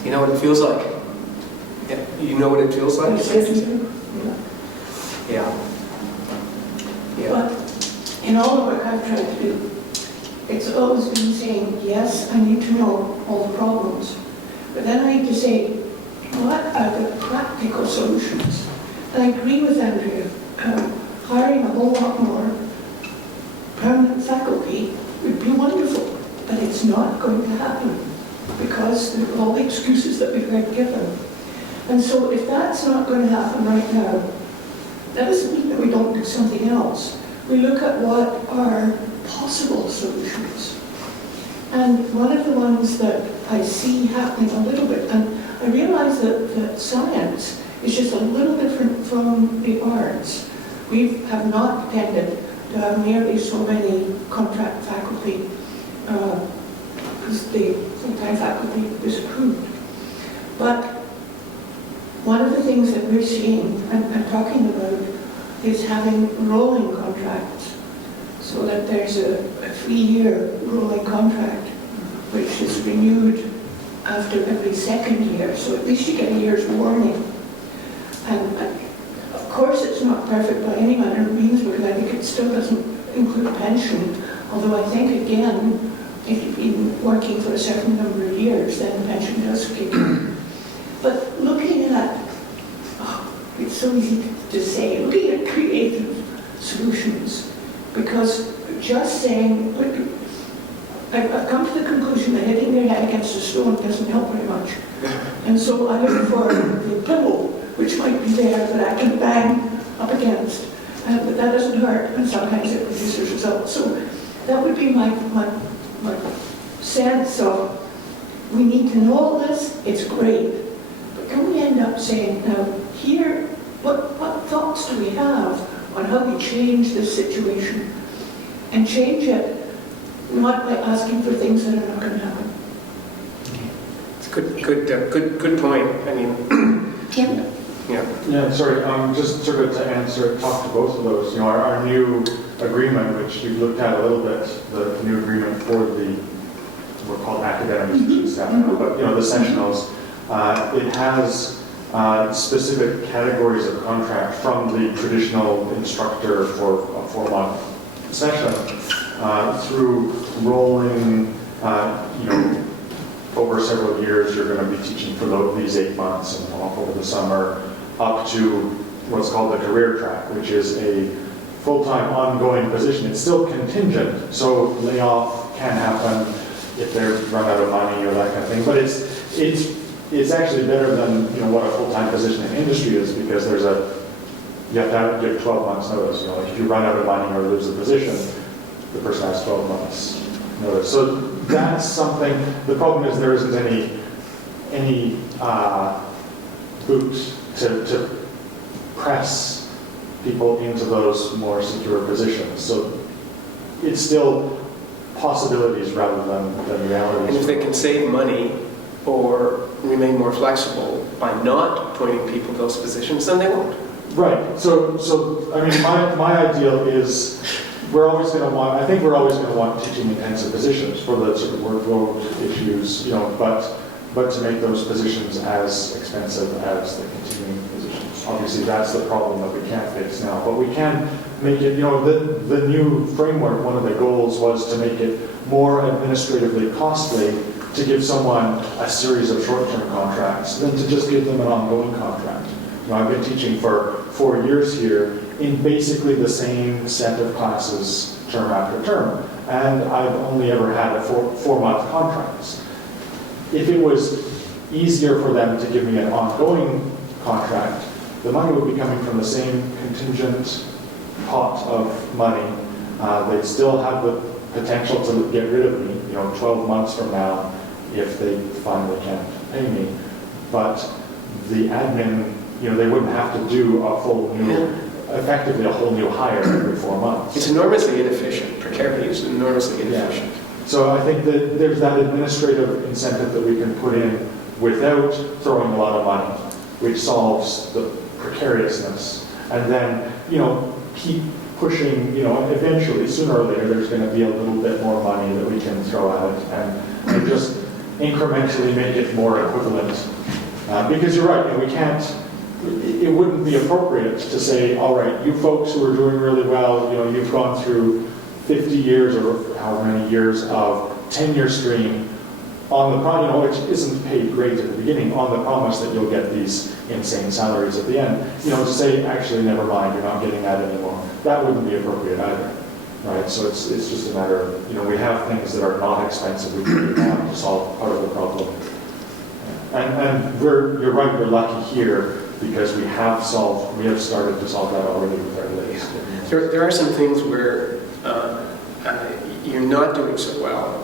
You know what it feels like? Yeah. You know what it feels like? Yeah. But in all the work I've tried to do, it's always been saying, yes, I need to know all the problems, but then I need to say, what are the practical solutions? And I agree with Andrea. Hiring a whole lot more permanent faculty would be wonderful, but it's not going to happen because of all the excuses that we've heard given. And so if that's not going to happen right now, that doesn't mean that we don't do something else. We look at what are possible solutions. And one of the ones that I see happening a little bit, and I realize that science is just a little different from the arts. We have not tended to have nearly so many contract faculty because the full-time faculty is approved. But one of the things that we're seeing and talking about is having rolling contracts, so that there's a 3-year rolling contract which is renewed after every second year, so at least you get a year's warning. And of course it's not perfect by any manner of means, because I think it still doesn't include pension, although I think again, if you've been working for a certain number of years, then the pension does kick in. But looking at, it's so easy to say, looking at creative solutions, because just saying, I've come to the conclusion that hitting your head against a stone doesn't help very much. And so I look for the pillow, which might be there that I can bang up against. But that doesn't hurt, and sometimes it produces results. So that would be my sense of, we need to know all this, it's great. But can we end up saying, now, here, what thoughts do we have on how we change this situation? And change it not by asking for things that are not going to happen. It's a good point. I mean, Tim? Yeah, sorry, just sort of to talk to both of those. Our new agreement, which you've looked at a little bit, the new agreement for we're called academic institute staff now, but the sessionals, it has specific categories of contract from the traditional instructor for a 4-month session through rolling, over several years you're going to be teaching for these 8 months and off over the summer, up to what's called the career track, which is a full-time ongoing position. It's still contingent, so layoff can happen if they run out of money or that kind of thing, but it's actually better than what a full-time position in industry is, because you have to give 12 months notice. Like if you run out of money or lose the position, the person has 12 months notice. So that's something. The problem is there isn't any boost to press people into those more secure positions. So it's still possibilities rather than realities. And if they can save money or remain more flexible by not appointing people to those positions, then they won't. Right. So I mean, my ideal is we're always going to want. I think we're always going to want teaching-intensive positions for the sort of workload issues, but to make those positions as expensive as the continuing positions. Obviously, that's the problem that we can't fix now, but we can make it. The new framework. One of the goals was to make it more administratively costly to give someone a series of short-term contracts than to just give them an ongoing contract. I've been teaching for 4 years here in basically the same set of classes term after term, and I've only ever had four-month contracts. If it was easier for them to give me an ongoing contract, the money would be coming from the same contingent pot of money. They'd still have the potential to get rid of me, 12 months from now, if they finally can't pay me. But the admin, they wouldn't have to do effectively a whole new hire every 4 months. It's enormously inefficient. Precarious is enormously inefficient. Yeah. So I think that there's that administrative incentive that we can put in without throwing a lot of money, which solves the precariousness. And then, keep pushing, eventually, sooner or later, there's going to be a little bit more money that we can throw at it and just incrementally make it more equivalent. Because you're right, we can't, it wouldn't be appropriate to say, all right, you folks who are doing really well, you've gone through 50 years or however many years of tenure stream on the which isn't paid great at the beginning, on the promise that you'll get these insane salaries at the end. To say, actually, never mind, you're not getting that anymore. That wouldn't be appropriate either, right? So it's just a matter of, we have things that are not expensive we can do now to solve part of the problem. And you're right, we're lucky here because we have started to solve that already with our list. There are some things where you're not doing so well.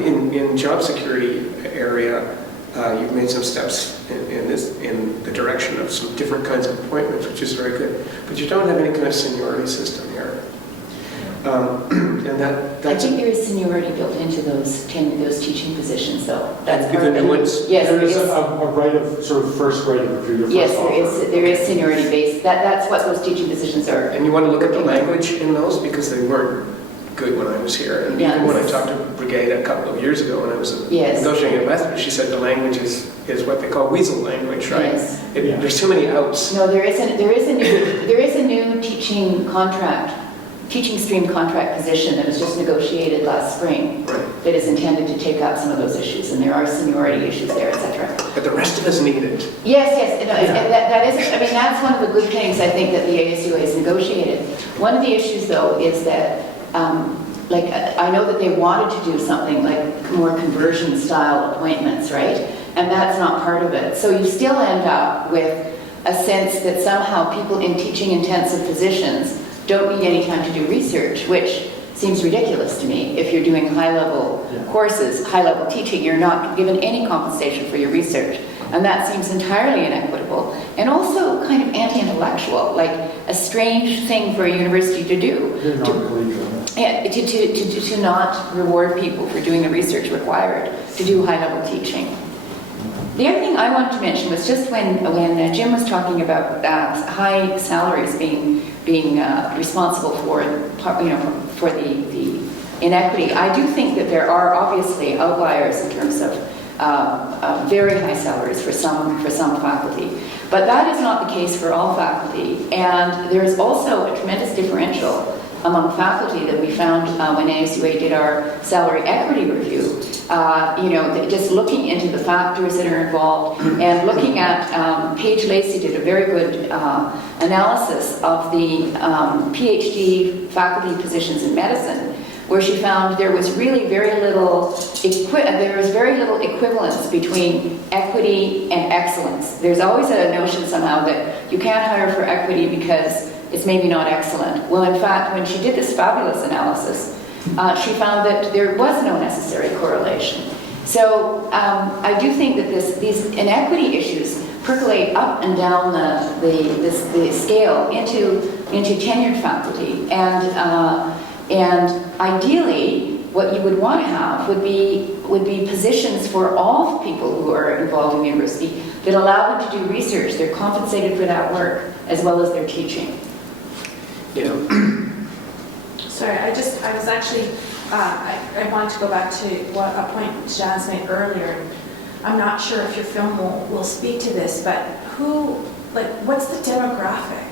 In job security area, you've made some steps in the direction of some different kinds of appointments, which is very good. But you don't have any kind of seniority system here. And I think there is seniority built into those teaching positions, though. That's part of it. Yes, there is a right of first right of refusal. Yes, there is seniority based. That's what those teaching positions are. And you want to look at the language in those because they weren't good when I was here. And even when I talked to Brigade a couple of years ago when I was negotiating a method, she said the language is what they call weasel language, right? Yes. There's too many outs. No, there is a new teaching stream contract position that was just negotiated last spring that is intended to take up some of those issues, and there are seniority issues there, etc. But the rest of us need it. Yes, that is. I mean, that's one of the good things I think that the AASUA has negotiated. One of the issues, though, is that I know that they wanted to do something like more conversion-style appointments, right? And that's not part of it. So you still end up with a sense that somehow people in teaching-intensive positions don't need any time to do research, which seems ridiculous to me. If you're doing high-level courses, high-level teaching, you're not given any compensation for your research. And that seems entirely inequitable and also kind of anti-intellectual, like a strange thing for a university to do. To not reward people for doing the research required to do high-level teaching. The other thing I wanted to mention was just when Jim was talking about high salaries being responsible for the inequity. I do think that there are obviously outliers in terms of very high salaries for some faculty, but that is not the case for all faculty. And there is also a tremendous differential among faculty that we found when AASUA did our salary equity review. Just looking into the factors that are involved and looking at, Paige Lacey did a very good analysis of the PhD faculty positions in medicine, where she found there was really very little equivalence between equity and excellence. There's always a notion somehow that you can't hire for equity because it's maybe not excellent. Well, in fact, when she did this fabulous analysis, she found that there was no necessary correlation. So I do think that these inequity issues percolate up and down the scale into tenured faculty, and ideally what you would want to have would be positions for all people who are involved in the university that allow them to do research. They're compensated for that work as well as their teaching. Yeah. Sorry, I was actually, I wanted to go back to a point Jazz made earlier. I'm not sure if your film will speak to this, but what's the demographic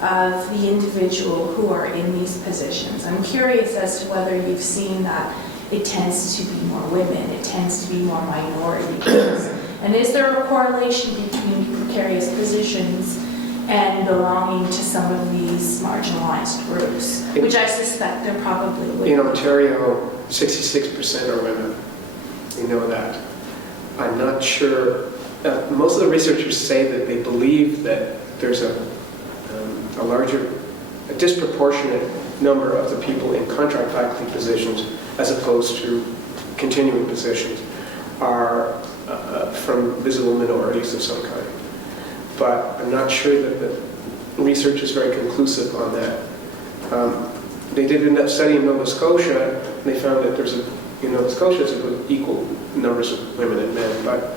of the individual who are in these positions? I'm curious as to whether you've seen that it tends to be more women, it tends to be more minorities. And is there a correlation between precarious positions and belonging to some of these marginalized groups, which I suspect there probably would be. In Ontario, 66% are women. We know that. I'm not sure. Most of the researchers say that they believe that there's a disproportionate number of the people in contract faculty positions, as opposed to continuing positions, are from visible minorities of some kind. But I'm not sure that the research is very conclusive on that. They did a study in Nova Scotia, and they found that in Nova Scotia there's equal numbers of women and men, but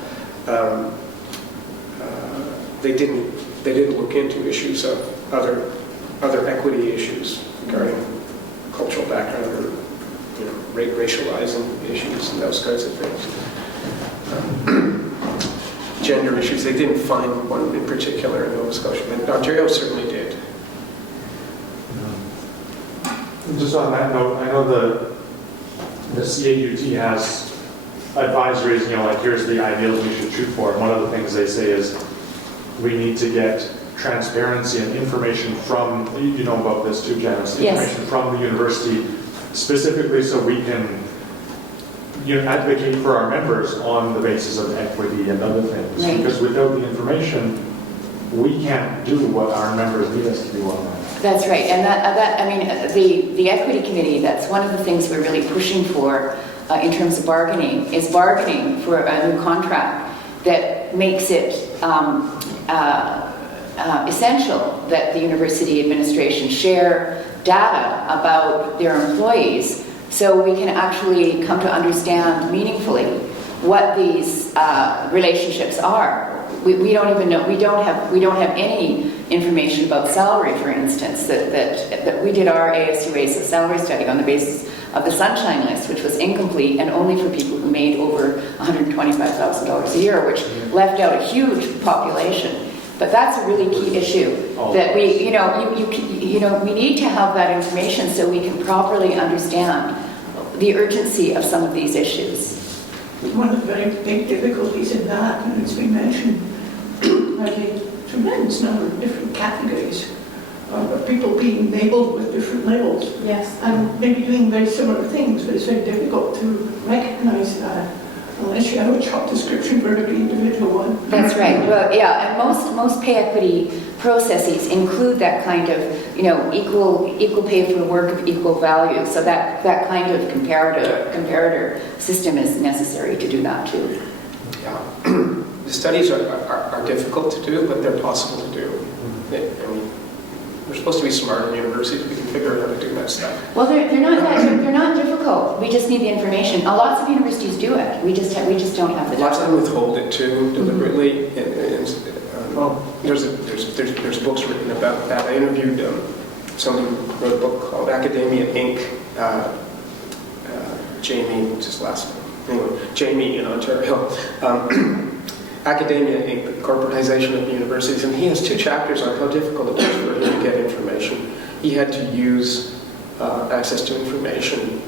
they didn't look into issues of other equity issues regarding cultural background or racializing issues and those kinds of things. Gender issues, they didn't find one in particular in Nova Scotia, but Ontario certainly did. Just on that note, I know the CAUT has advisories, here's the ideals we should shoot for. And one of the things they say is we need to get transparency and information from, you know about this too, Janice, information from the university specifically so we can advocate for our members on the basis of equity and other things. Right. Because without the information, we can't do what our members need us to do on that. That's right, and the Equity Committee, that's one of the things we're really pushing for in terms of bargaining, is bargaining for a new contract that makes it essential that the university administration share data about their employees so we can actually come to understand meaningfully what these relationships are. We don't even know. We don't have any information about salary, for instance. That we did our AASUA salary study on the basis of the Sunshine List, which was incomplete and only for people who made over $125,000 a year, which left out a huge population. But that's a really key issue that we need to have that information so we can properly understand the urgency of some of these issues. One of the very big difficulties in that, and it's been mentioned, like a tremendous number of different categories of people being labelled with different labels. Yes. And maybe doing very similar things, but it's very difficult to recognise that unless you have a job description for every individual one. That's right. Well, yeah, and most pay equity processes include that kind of, equal pay for work of equal value. So that kind of comparator system is necessary to do that too. Yeah. The studies are difficult to do, but they're possible to do. We're supposed to be smart in universities. We can figure out how to do that stuff. Well, they're not difficult. We just need the information. Lots of universities do it. We just don't have the data. Lots of them withhold it too deliberately. There's books written about that. I interviewed someone who wrote a book called Academia Inc. Jamie, what's his last name? Anyway, Jamie in Ontario. Academia Inc., the corporatization of universities, and he has 2 chapters on how difficult it was for him to get information. He had to use access to information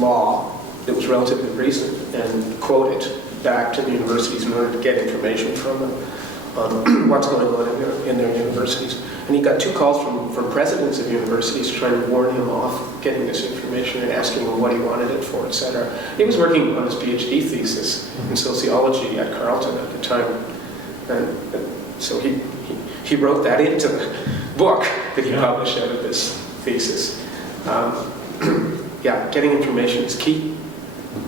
law that was relatively recent and quote it back to the universities in order to get information from them on what's going on in their universities. And he got 2 calls from presidents of universities trying to warn him off getting this information and asking him what he wanted it for, etc. He was working on his PhD thesis in sociology at Carleton at the time. And so he wrote that into the book that he published out of this thesis. Getting information is key.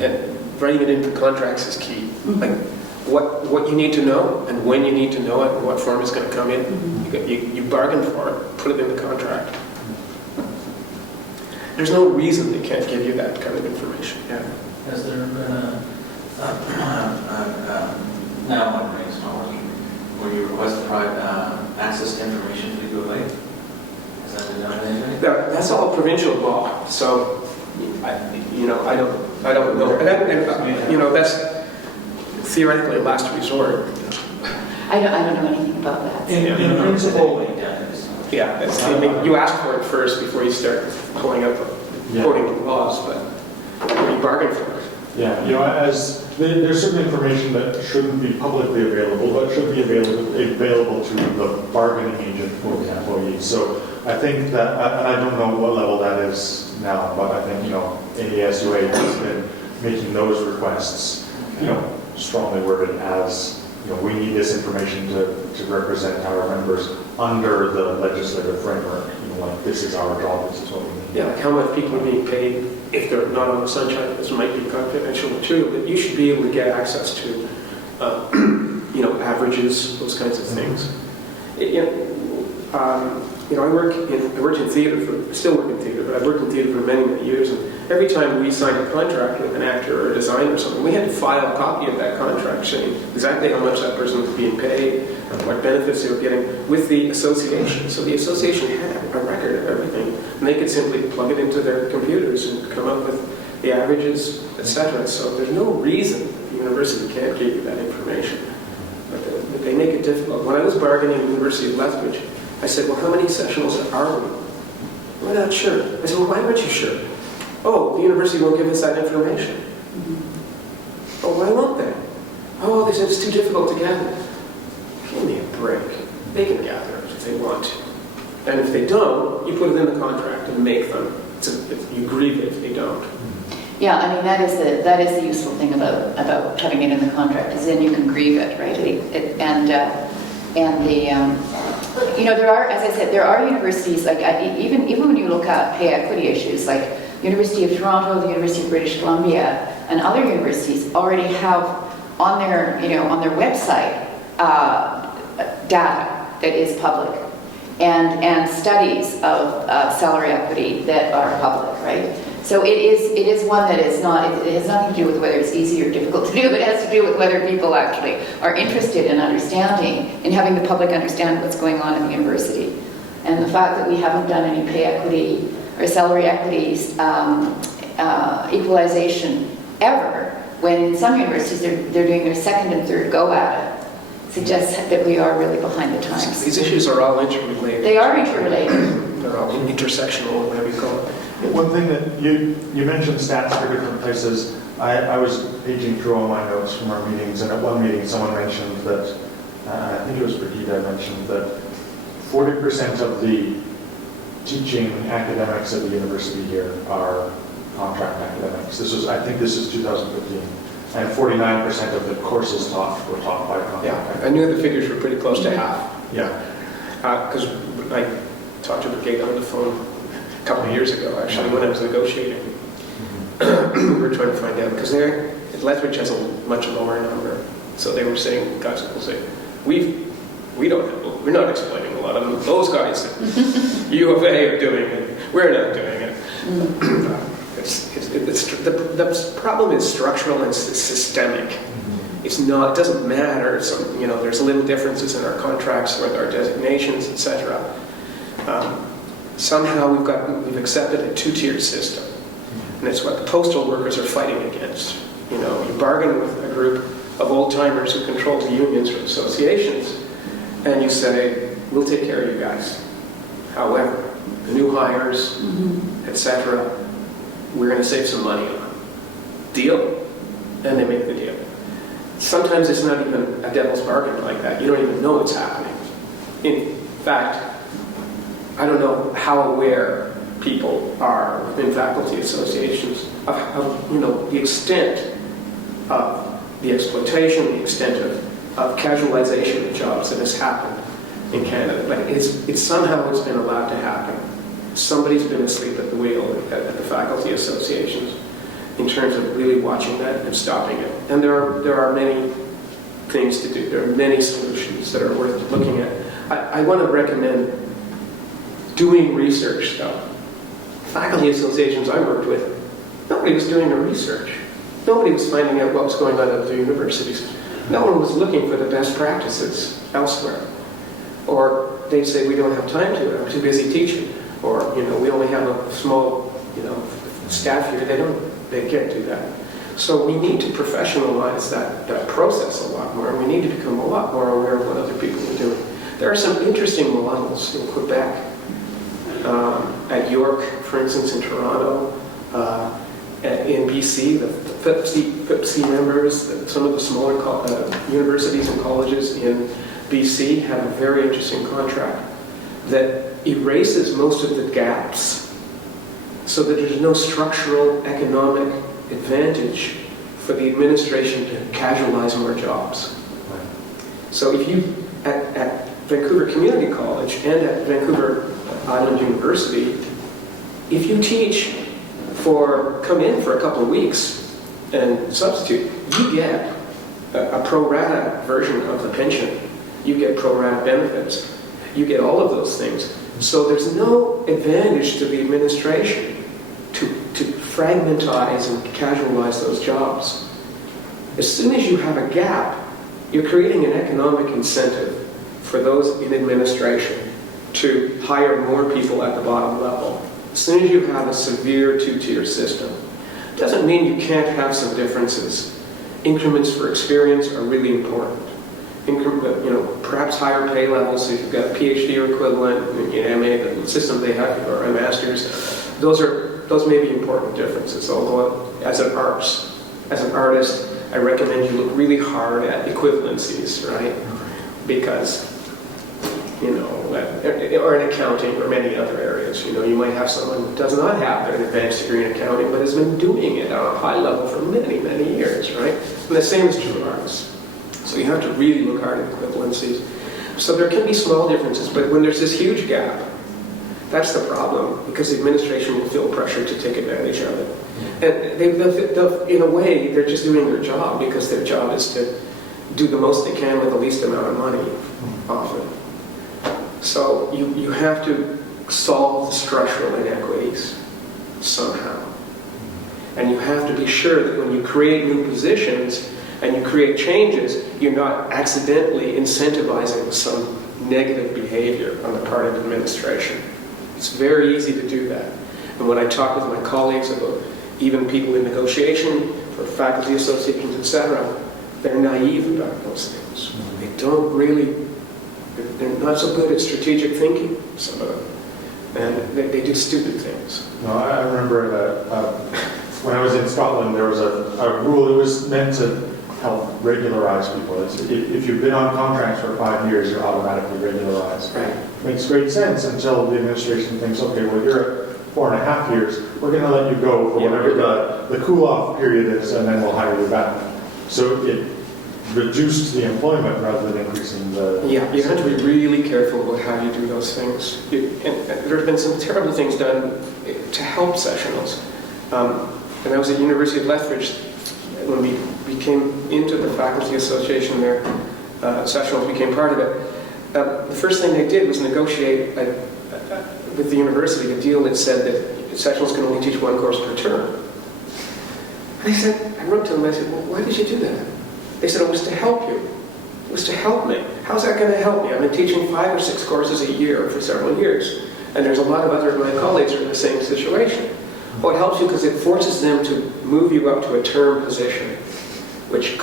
And writing it into contracts is key. Like what you need to know and when you need to know it and what form is going to come in. You bargain for it, put it in the contract. there's no reason they can't give you that kind of information. Yeah. Has there been now one brain's not working, where you request access to information to go away? Has that been done anyway? That's all provincial law, so I don't know. And that's theoretically a last resort. I don't know anything about that. In principle, yeah, I mean, you ask for it first before you start pulling up quoting the laws, but you bargain for it. Yeah, as there's certain information that shouldn't be publicly available, but should be available to the bargaining agent for the employee. So I think that, and I don't know what level that is now, but I think, AASUA has been making those requests, strongly worded as, we need this information to represent our members under the legislative framework. Like this is our job, this is what we need. Yeah, like how much people are being paid if they're not on the sunshine. This might be confidential too, but you should be able to get access to, averages, those kinds of things. I worked in theater still work in theater, but I've worked in theater for many, many years, and every time we signed a contract with an actor or a designer or something, we had to file a copy of that contract saying exactly how much that person was being paid, what benefits they were getting with the association. So the association had a record of everything, and they could simply plug it into their computers and come up with the averages, etc. So there's no reason the university can't give you that information. But they make it difficult. When I was bargaining at the University of Lethbridge, I said, well, how many sessionals are we? We're not sure. I said, well, why aren't you sure? Oh, the university won't give us that information. Mm-hmm. Oh, why won't they? Oh, they said it's too difficult to gather. Give me a break. They can gather it if they want to. And if they don't, you put it in the contract and make them. You grieve it if they don't. Yeah, I mean, that is the useful thing about having it in the contract, is then you can grieve it, right? There are, as I said, there are universities, like even when you look at pay equity issues, like University of Toronto, the University of British Columbia, and other universities already have on their website data that is public, and studies of salary equity that are public, right? So it is one that is not, it has nothing to do with whether it's easy or difficult to do, but it has to do with whether people actually are interested in understanding, in having the public understand what's going on in the university. And the fact that we haven't done any pay equity or salary equity equalization ever, when in some universities they're doing their second and third go at it, suggests that we are really behind the times. These issues are all interrelated. They are interrelated. They're all intersectional, whatever you call it. One thing that you mentioned stats for different places. I was paging through all my notes from our meetings, and at one meeting someone mentioned that, I think it was Brigitte mentioned that 40% of the teaching academics at the university here are contract academics. I think this is 2015. And 49% of the courses taught were taught by contract. Yeah, I knew the figures were pretty close to half. Yeah. Because I talked to Brigitte on the phone a couple of years ago, actually, when I was negotiating. We were trying to find out, because Lethbridge has a much lower number. So they were saying, guys will say, we're not explaining a lot of them. Those guys at U of A are doing it. We're not doing it. The problem is structural and systemic. It doesn't matter. There's little differences in our contracts with our designations, etc. Somehow we've accepted a two-tiered system, and it's what the postal workers are fighting against. You bargain with a group of old-timers who control the unions or associations, and you say, we'll take care of you guys. However, the new hires, etc., we're going to save some money on. Deal? And they make the deal. Sometimes it's not even a devil's bargain like that. You don't even know it's happening. In fact, I don't know how aware people are within faculty associations of the extent of the exploitation, the extent of casualization of jobs that has happened in Canada. Like it's somehow it's been allowed to happen. Somebody's been asleep at the wheel at the faculty associations in terms of really watching that and stopping it. And there are many things to do. There are many solutions that are worth looking at. I want to recommend doing research, though. faculty associations I worked with, nobody was doing the research. Nobody was finding out what was going on at the universities. No one was looking for the best practices elsewhere. Or they'd say, we don't have time to, I'm too busy teaching. Or, we only have a small, staff here. They can't do that. So we need to professionalize that process a lot more. We need to become a lot more aware of what other people are doing. There are some interesting models in Quebec, at York, for instance, in Toronto, in BC, the FIPC members, some of the smaller universities and colleges in BC have a very interesting contract that erases most of the gaps so that there's no structural economic advantage for the administration to casualize more jobs. So if you, at Vancouver Community College and at Vancouver Island University, if you teach come in for a couple of weeks and substitute, you get a pro rata version of the pension. You get pro rata benefits. You get all of those things. So there's no advantage to the administration to fragmentize and casualize those jobs. As soon as you have a gap, you're creating an economic incentive for those in administration to hire more people at the bottom level. As soon as you have a severe two-tier system, doesn't mean you can't have some differences. Increments for experience are really important. Perhaps higher pay levels, so if you've got a PhD or equivalent, MA, the system they have, or a master's, those may be important differences. Although, as an artist, I recommend you look really hard at equivalencies, right? Because, or in accounting or many other areas, you might have someone who does not have an advanced degree in accounting, but has been doing it at a high level for many, many years, right? And the same is true of artists. So you have to really look hard at equivalencies. So there can be small differences, but when there's this huge gap, that's the problem, because the administration will feel pressure to take advantage of it. And they'll, in a way, they're just doing their job, because their job is to do the most they can with the least amount of money, often. So you have to solve the structural inequities somehow. And you have to be sure that when you create new positions and you create changes, you're not accidentally incentivizing some negative behavior on the part of administration. It's very easy to do that. And when I talk with my colleagues about even people in negotiation for faculty associations, etc., they're naive about those things. They don't really, they're not so good at strategic thinking, some of them. And they do stupid things. No, I remember that when I was in Scotland, there was a rule that was meant to help regularize people. If you've been on contracts for 5 years, you're automatically regularized. Right. Makes great sense until the administration thinks, okay, well, you're at 4.5 years, we're going to let you go for whatever the cool-off period is, and then we'll hire you back. So it reduced the employment rather than increasing the... Yeah, you have to be really careful about how you do those things. And there have been some terrible things done to help sessionals. And I was at University of Lethbridge when we came into the faculty association there. Sessionals became part of it. The first thing they did was negotiate with the university a deal that said that sessionals can only teach 1 course per term. And I wrote to them and I said, well, why did you do that? They said, it was to help you. It was to help me. How's that going to help me? I've been teaching 5 or 6 courses a year for several years. And there's a lot of other of my colleagues who are in the same situation. Well, it helps you because it forces them to move you up to a term position, which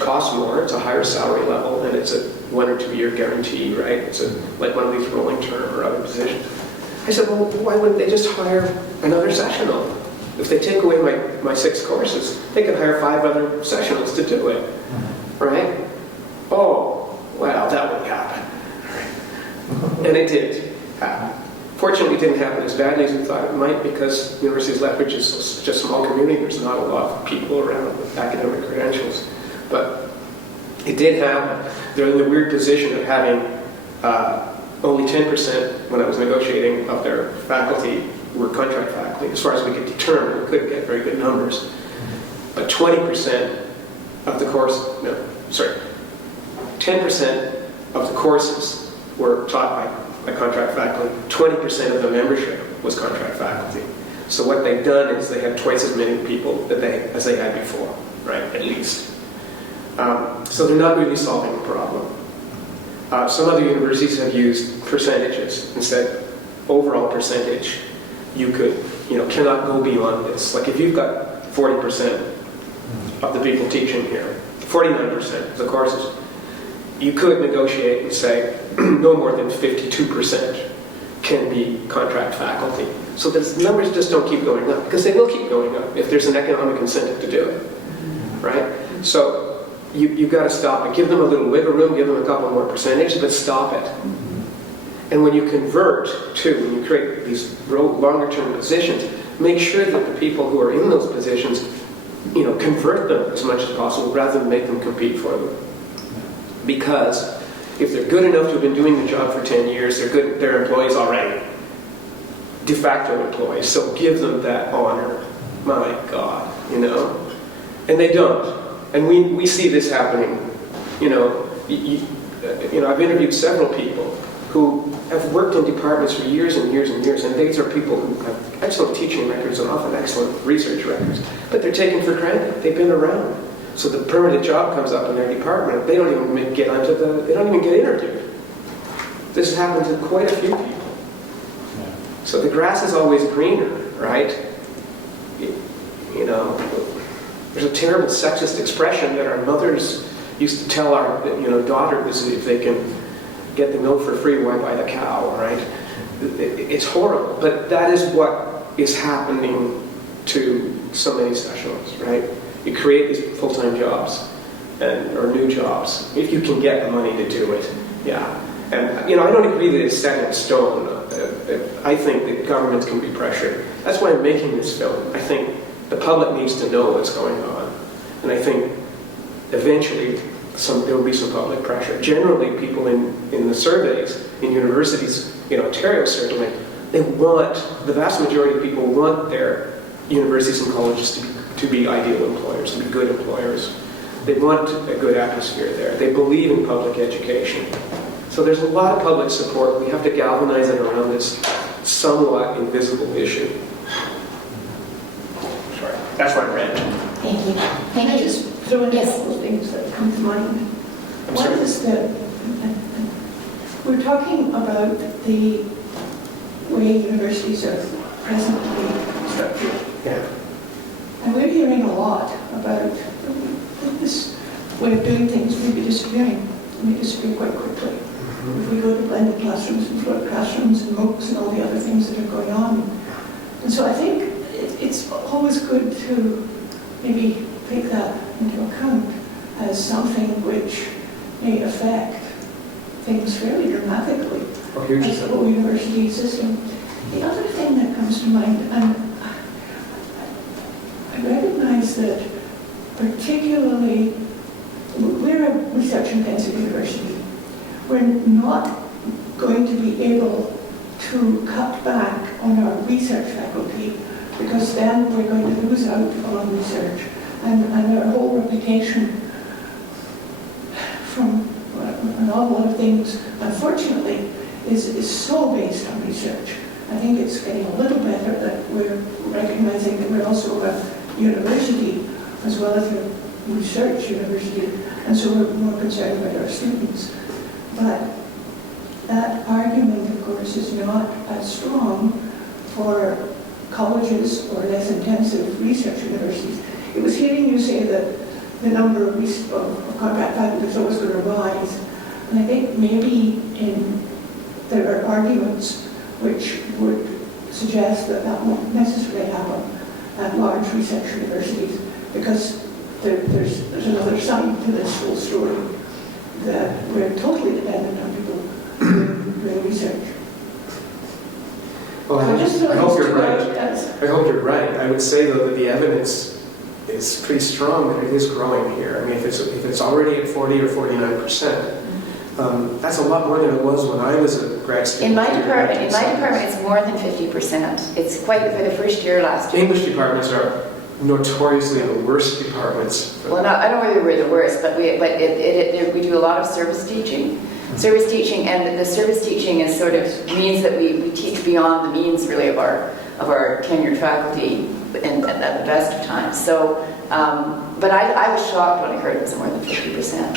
costs more. It's a higher salary level, and it's a 1 or 2 year guarantee, right? It's like one of these rolling term or other positions. I said, well, why wouldn't they just hire another sessional? If they take away my 6 courses, they could hire 5 other sessionals to do it, right? Oh, well, that would happen. And it did happen. Fortunately, it didn't happen as badly as we thought it might, because University of Lethbridge is such a small community. There's not a lot of people around with academic credentials. But it did happen. They're in the weird position of having only 10%, when I was negotiating, of their faculty were contract faculty. As far as we could determine, we couldn't get very good numbers. But 20% of the course, 10% of the courses were taught by contract faculty. 20% of the membership was contract faculty. So what they've done is they have twice as many people as they had before, right, at least. So they're not really solving the problem. Some other universities have used percentages and said, overall percentage, you could, cannot go beyond this. Like if you've got 40% of the people teaching here, 49% of the courses, you could negotiate and say no more than 52% can be contract faculty. So the numbers just don't keep going up, because they will keep going up if there's an economic incentive to do it, right? So you've got to stop it. Give them a little wiggle room, give them a couple more percentage, but stop it. And when you convert when you create these longer term positions, make sure that the people who are in those positions, convert them as much as possible rather than make them compete for them. Because if they're good enough to have been doing the job for 10 years, they're employees already. De facto employees, so give them that honor. My God, And they don't. And we see this happening. I've interviewed several people who have worked in departments for years and years and years, and these are people who have excellent teaching records and often excellent research records, but they're taken for granted. They've been around. So the permanent job comes up in their department, they don't even get interviewed. This has happened to quite a few people. So the grass is always greener, right? There's a terrible sexist expression that our mothers used to tell our daughters if they can get the milk for free, why buy the cow, right? It's horrible, but that is what is happening to so many specialists, right? You create these full-time jobs or new jobs if you can get the money to do it. Yeah, and I don't agree that it's set in stone. I think that governments can be pressured. That's why I'm making this film. I think the public needs to know what's going on, and I think eventually there will be some public pressure. Generally, people in the surveys in universities, in Ontario certainly, the vast majority of people want their universities and colleges to be ideal employers, to be good employers. They want a good atmosphere there. They believe in public education. So there's a lot of public support. We have to galvanize it around this somewhat invisible issue. Sorry, that's what I read. Thank you. Can I just throw in a couple of things that come to mind? One is that we're talking about the way universities are presently structured. Yeah. And we're hearing a lot about this way of doing things, maybe disappearing. And we disagree quite quickly. If we go to blended classrooms and flipped classrooms and MOOCs and all the other things that are going on. And so I think it's always good to maybe take that into account as something which may affect things fairly dramatically as the whole university system. The other thing that comes to mind, and I recognize that particularly, we're a research-intensive university. We're not going to be able to cut back on our research faculty because then we're going to lose out on research. And our whole reputation from an awful lot of things, unfortunately, is so based on research. I think it's getting a little better that we're recognizing that we're also a university as well as a research university, and so we're more concerned about our students. But that argument, of course, is not as strong for colleges or less intensive research universities. It was hearing you say that the number of contract faculty is always going to rise, and I think maybe there are arguments which would suggest that that won't necessarily happen at large research universities, because there's another side to this whole story, that we're totally dependent on people doing research. Well, I hope you're right. I hope you're right. I would say, though, that the evidence is pretty strong that it is growing here. I mean, if it's already at 40 or 49%, that's a lot more than it was when I was a grad student. In my department, it's more than 50%. It's quite for the first year last year. English departments are notoriously the worst departments. Well, no, I don't know whether we're the worst, but we do a lot of service teaching. service teaching, and the service teaching is sort of means that we teach beyond the means really of our tenured faculty and at the best of times. So, but I was shocked when I heard it was more than 50%.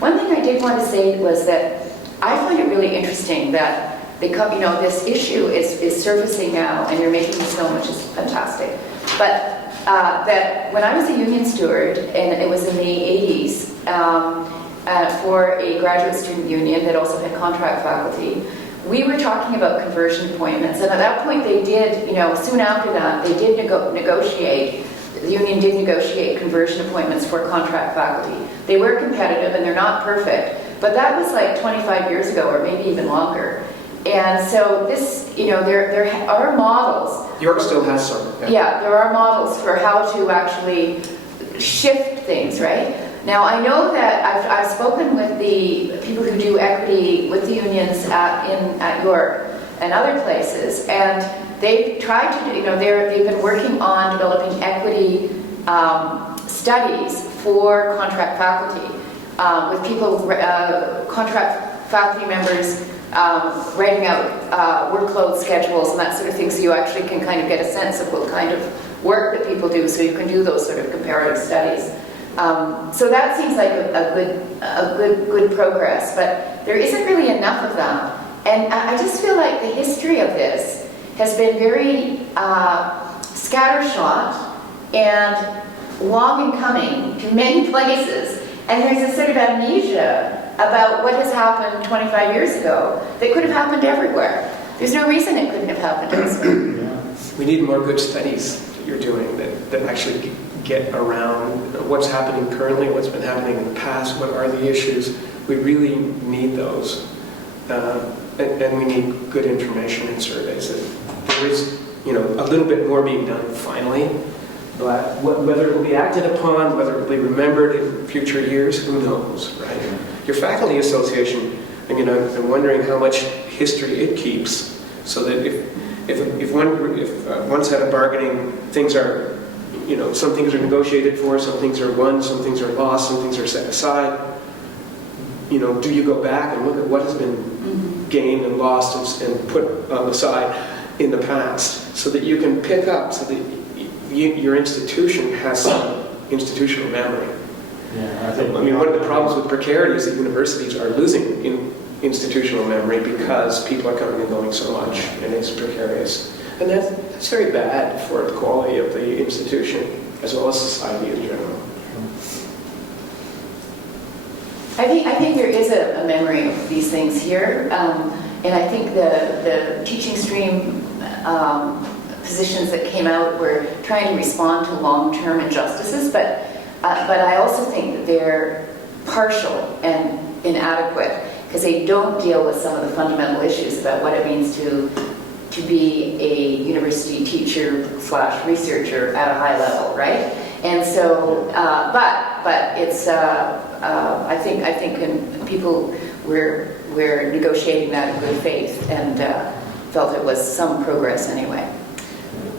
One thing I did want to say was that I find it really interesting that this issue is surfacing now, and you're making this film, which is fantastic. But that when I was a union steward, and it was in the 80s, for a graduate student union that also had contract faculty, we were talking about conversion appointments. And at that point they did, soon after that, they did negotiate, the union did negotiate conversion appointments for contract faculty. They were competitive and they're not perfect, but that was like 25 years ago or maybe even longer. And so this, there are models. York still has some. Yeah, there are models for how to actually shift things, right? Now, I know that I've spoken with the people who do equity with the unions at York and other places, and they've tried to do, they've been working on developing equity studies for contract faculty, with people, contract faculty members writing out workload schedules and that sort of thing, so you actually can kind of get a sense of what kind of work that people do, so you can do those sort of comparative studies. So that seems like a good progress, but there isn't really enough of that. And I just feel like the history of this has been very scattershot and long in coming to many places, and there's a sort of amnesia about what has happened 25 years ago that could have happened everywhere. There's no reason it couldn't have happened elsewhere. We need more good studies that you're doing that actually get around what's happening currently, what's been happening in the past, what are the issues. We really need those. And we need good information and surveys. There is, a little bit more being done finally, but whether it will be acted upon, whether it will be remembered in future years, who knows, right? Your faculty association, I'm wondering how much history it keeps, so that if one set of bargaining things are, some things are negotiated for, some things are won, some things are lost, some things are set aside. Do you go back and look at what has been gained and lost and put on the side in the past, so that you can pick up, so that your institution has some institutional memory. Yeah, one of the problems with Precarious is that universities are losing institutional memory because people are coming and going so much, and it's precarious. And that's very bad for the quality of the institution, as well as society in general. I think there is a memory of these things here, and I think the teaching stream positions that came out were trying to respond to long-term injustices, but I also think that they're partial and inadequate, because they don't deal with some of the fundamental issues about what it means to be a university teacher / researcher at a high level, right? And so, but it's I think people were negotiating that in good faith and felt it was some progress anyway.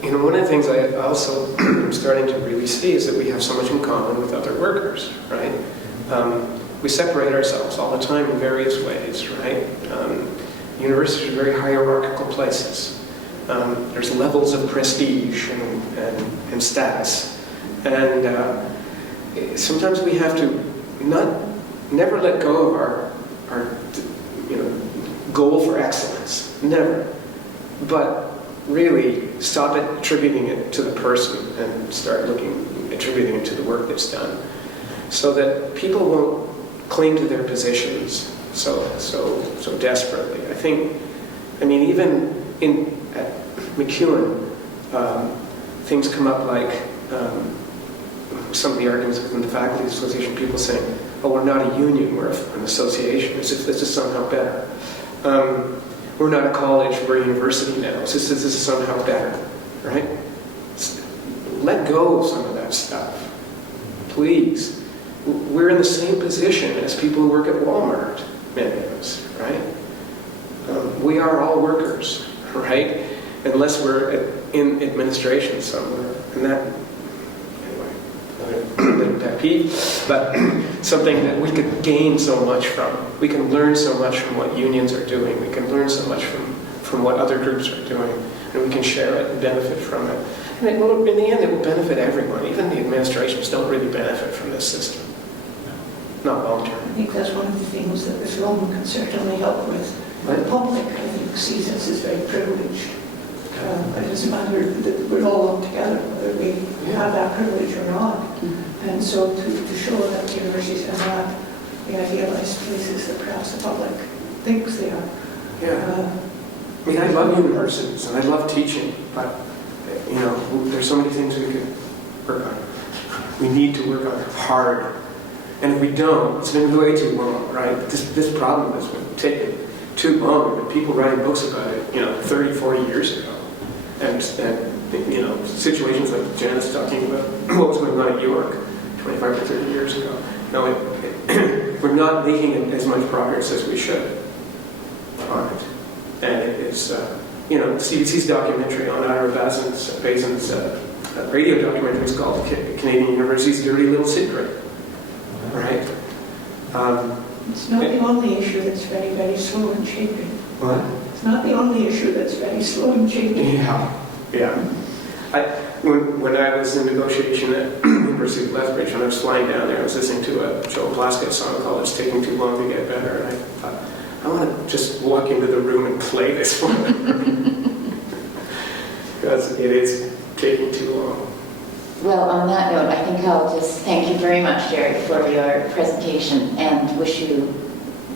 One of the things I also am starting to really see is that we have so much in common with other workers, right? We separate ourselves all the time in various ways, right? Universities are very hierarchical places. There's levels of prestige and status. And sometimes we have to never let go of our goal for excellence. Never. But really stop attributing it to the person and start attributing it to the work that's done, so that people won't cling to their positions so desperately. Even at McEwen, things come up like some of the arguments within the faculty association, people saying, "Oh, we're not a union, we're an association, as if this is somehow better. We're not a college, we're a university now, as if this is somehow better," right? Let go of some of that stuff, please. We're in the same position as people who work at Walmart, many of us, right? We are all workers, right? Unless we're in administration somewhere. And that, anyway, let it peeve, but something that we could gain so much from. We can learn so much from what unions are doing. We can learn so much from what other groups are doing, and we can share it and benefit from it. And it will, in the end, it will benefit everyone. Even the administrations don't really benefit from this system. Not long term. I think that's one of the things that the film can certainly help with. The public, I think, sees us as very privileged. It doesn't matter that we're all on together, whether we have that privilege or not. And so to show that universities are not the idealized places that perhaps the public thinks they are. Yeah. I mean, I love universities and I love teaching, but you know, there's so many things we could work on. We need to work on it hard. And if we don't, it's been way too long, right? This problem has been taking too long. There have been people writing books about it, 30, 40 years ago. And situations like Janet's talking about what was going on at York 25 to 30 years ago. No, we're not making as much progress as we should on it. And it is, CBC's documentary on Ira Bazin's radio documentary is called Canadian University's Dirty Little Secret. Right? It's not the only issue that's very, very slow in changing. What? It's not the only issue that's very slow in changing. Yeah. When I was in negotiation at University of Lethbridge, when I was flying down there, I was listening to a Joe Plaskett song called "It's Taking Too Long to Get Better," and I thought, I want to just walk into the room and play this for them. Because it is taking too long. Well, on that note, I think I'll just thank you very much, Gerry, for your presentation and wish you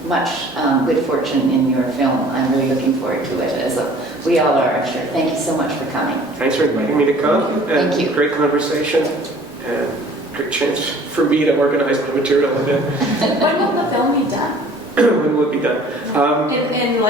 much good fortune in your film. I'm really looking forward to it, as we all are, I'm sure. Thank you so much for coming. Thanks for inviting me to come. Thank you. Great conversation and great chance for me to organize my material a bit. When will the film be done? When will it be done? In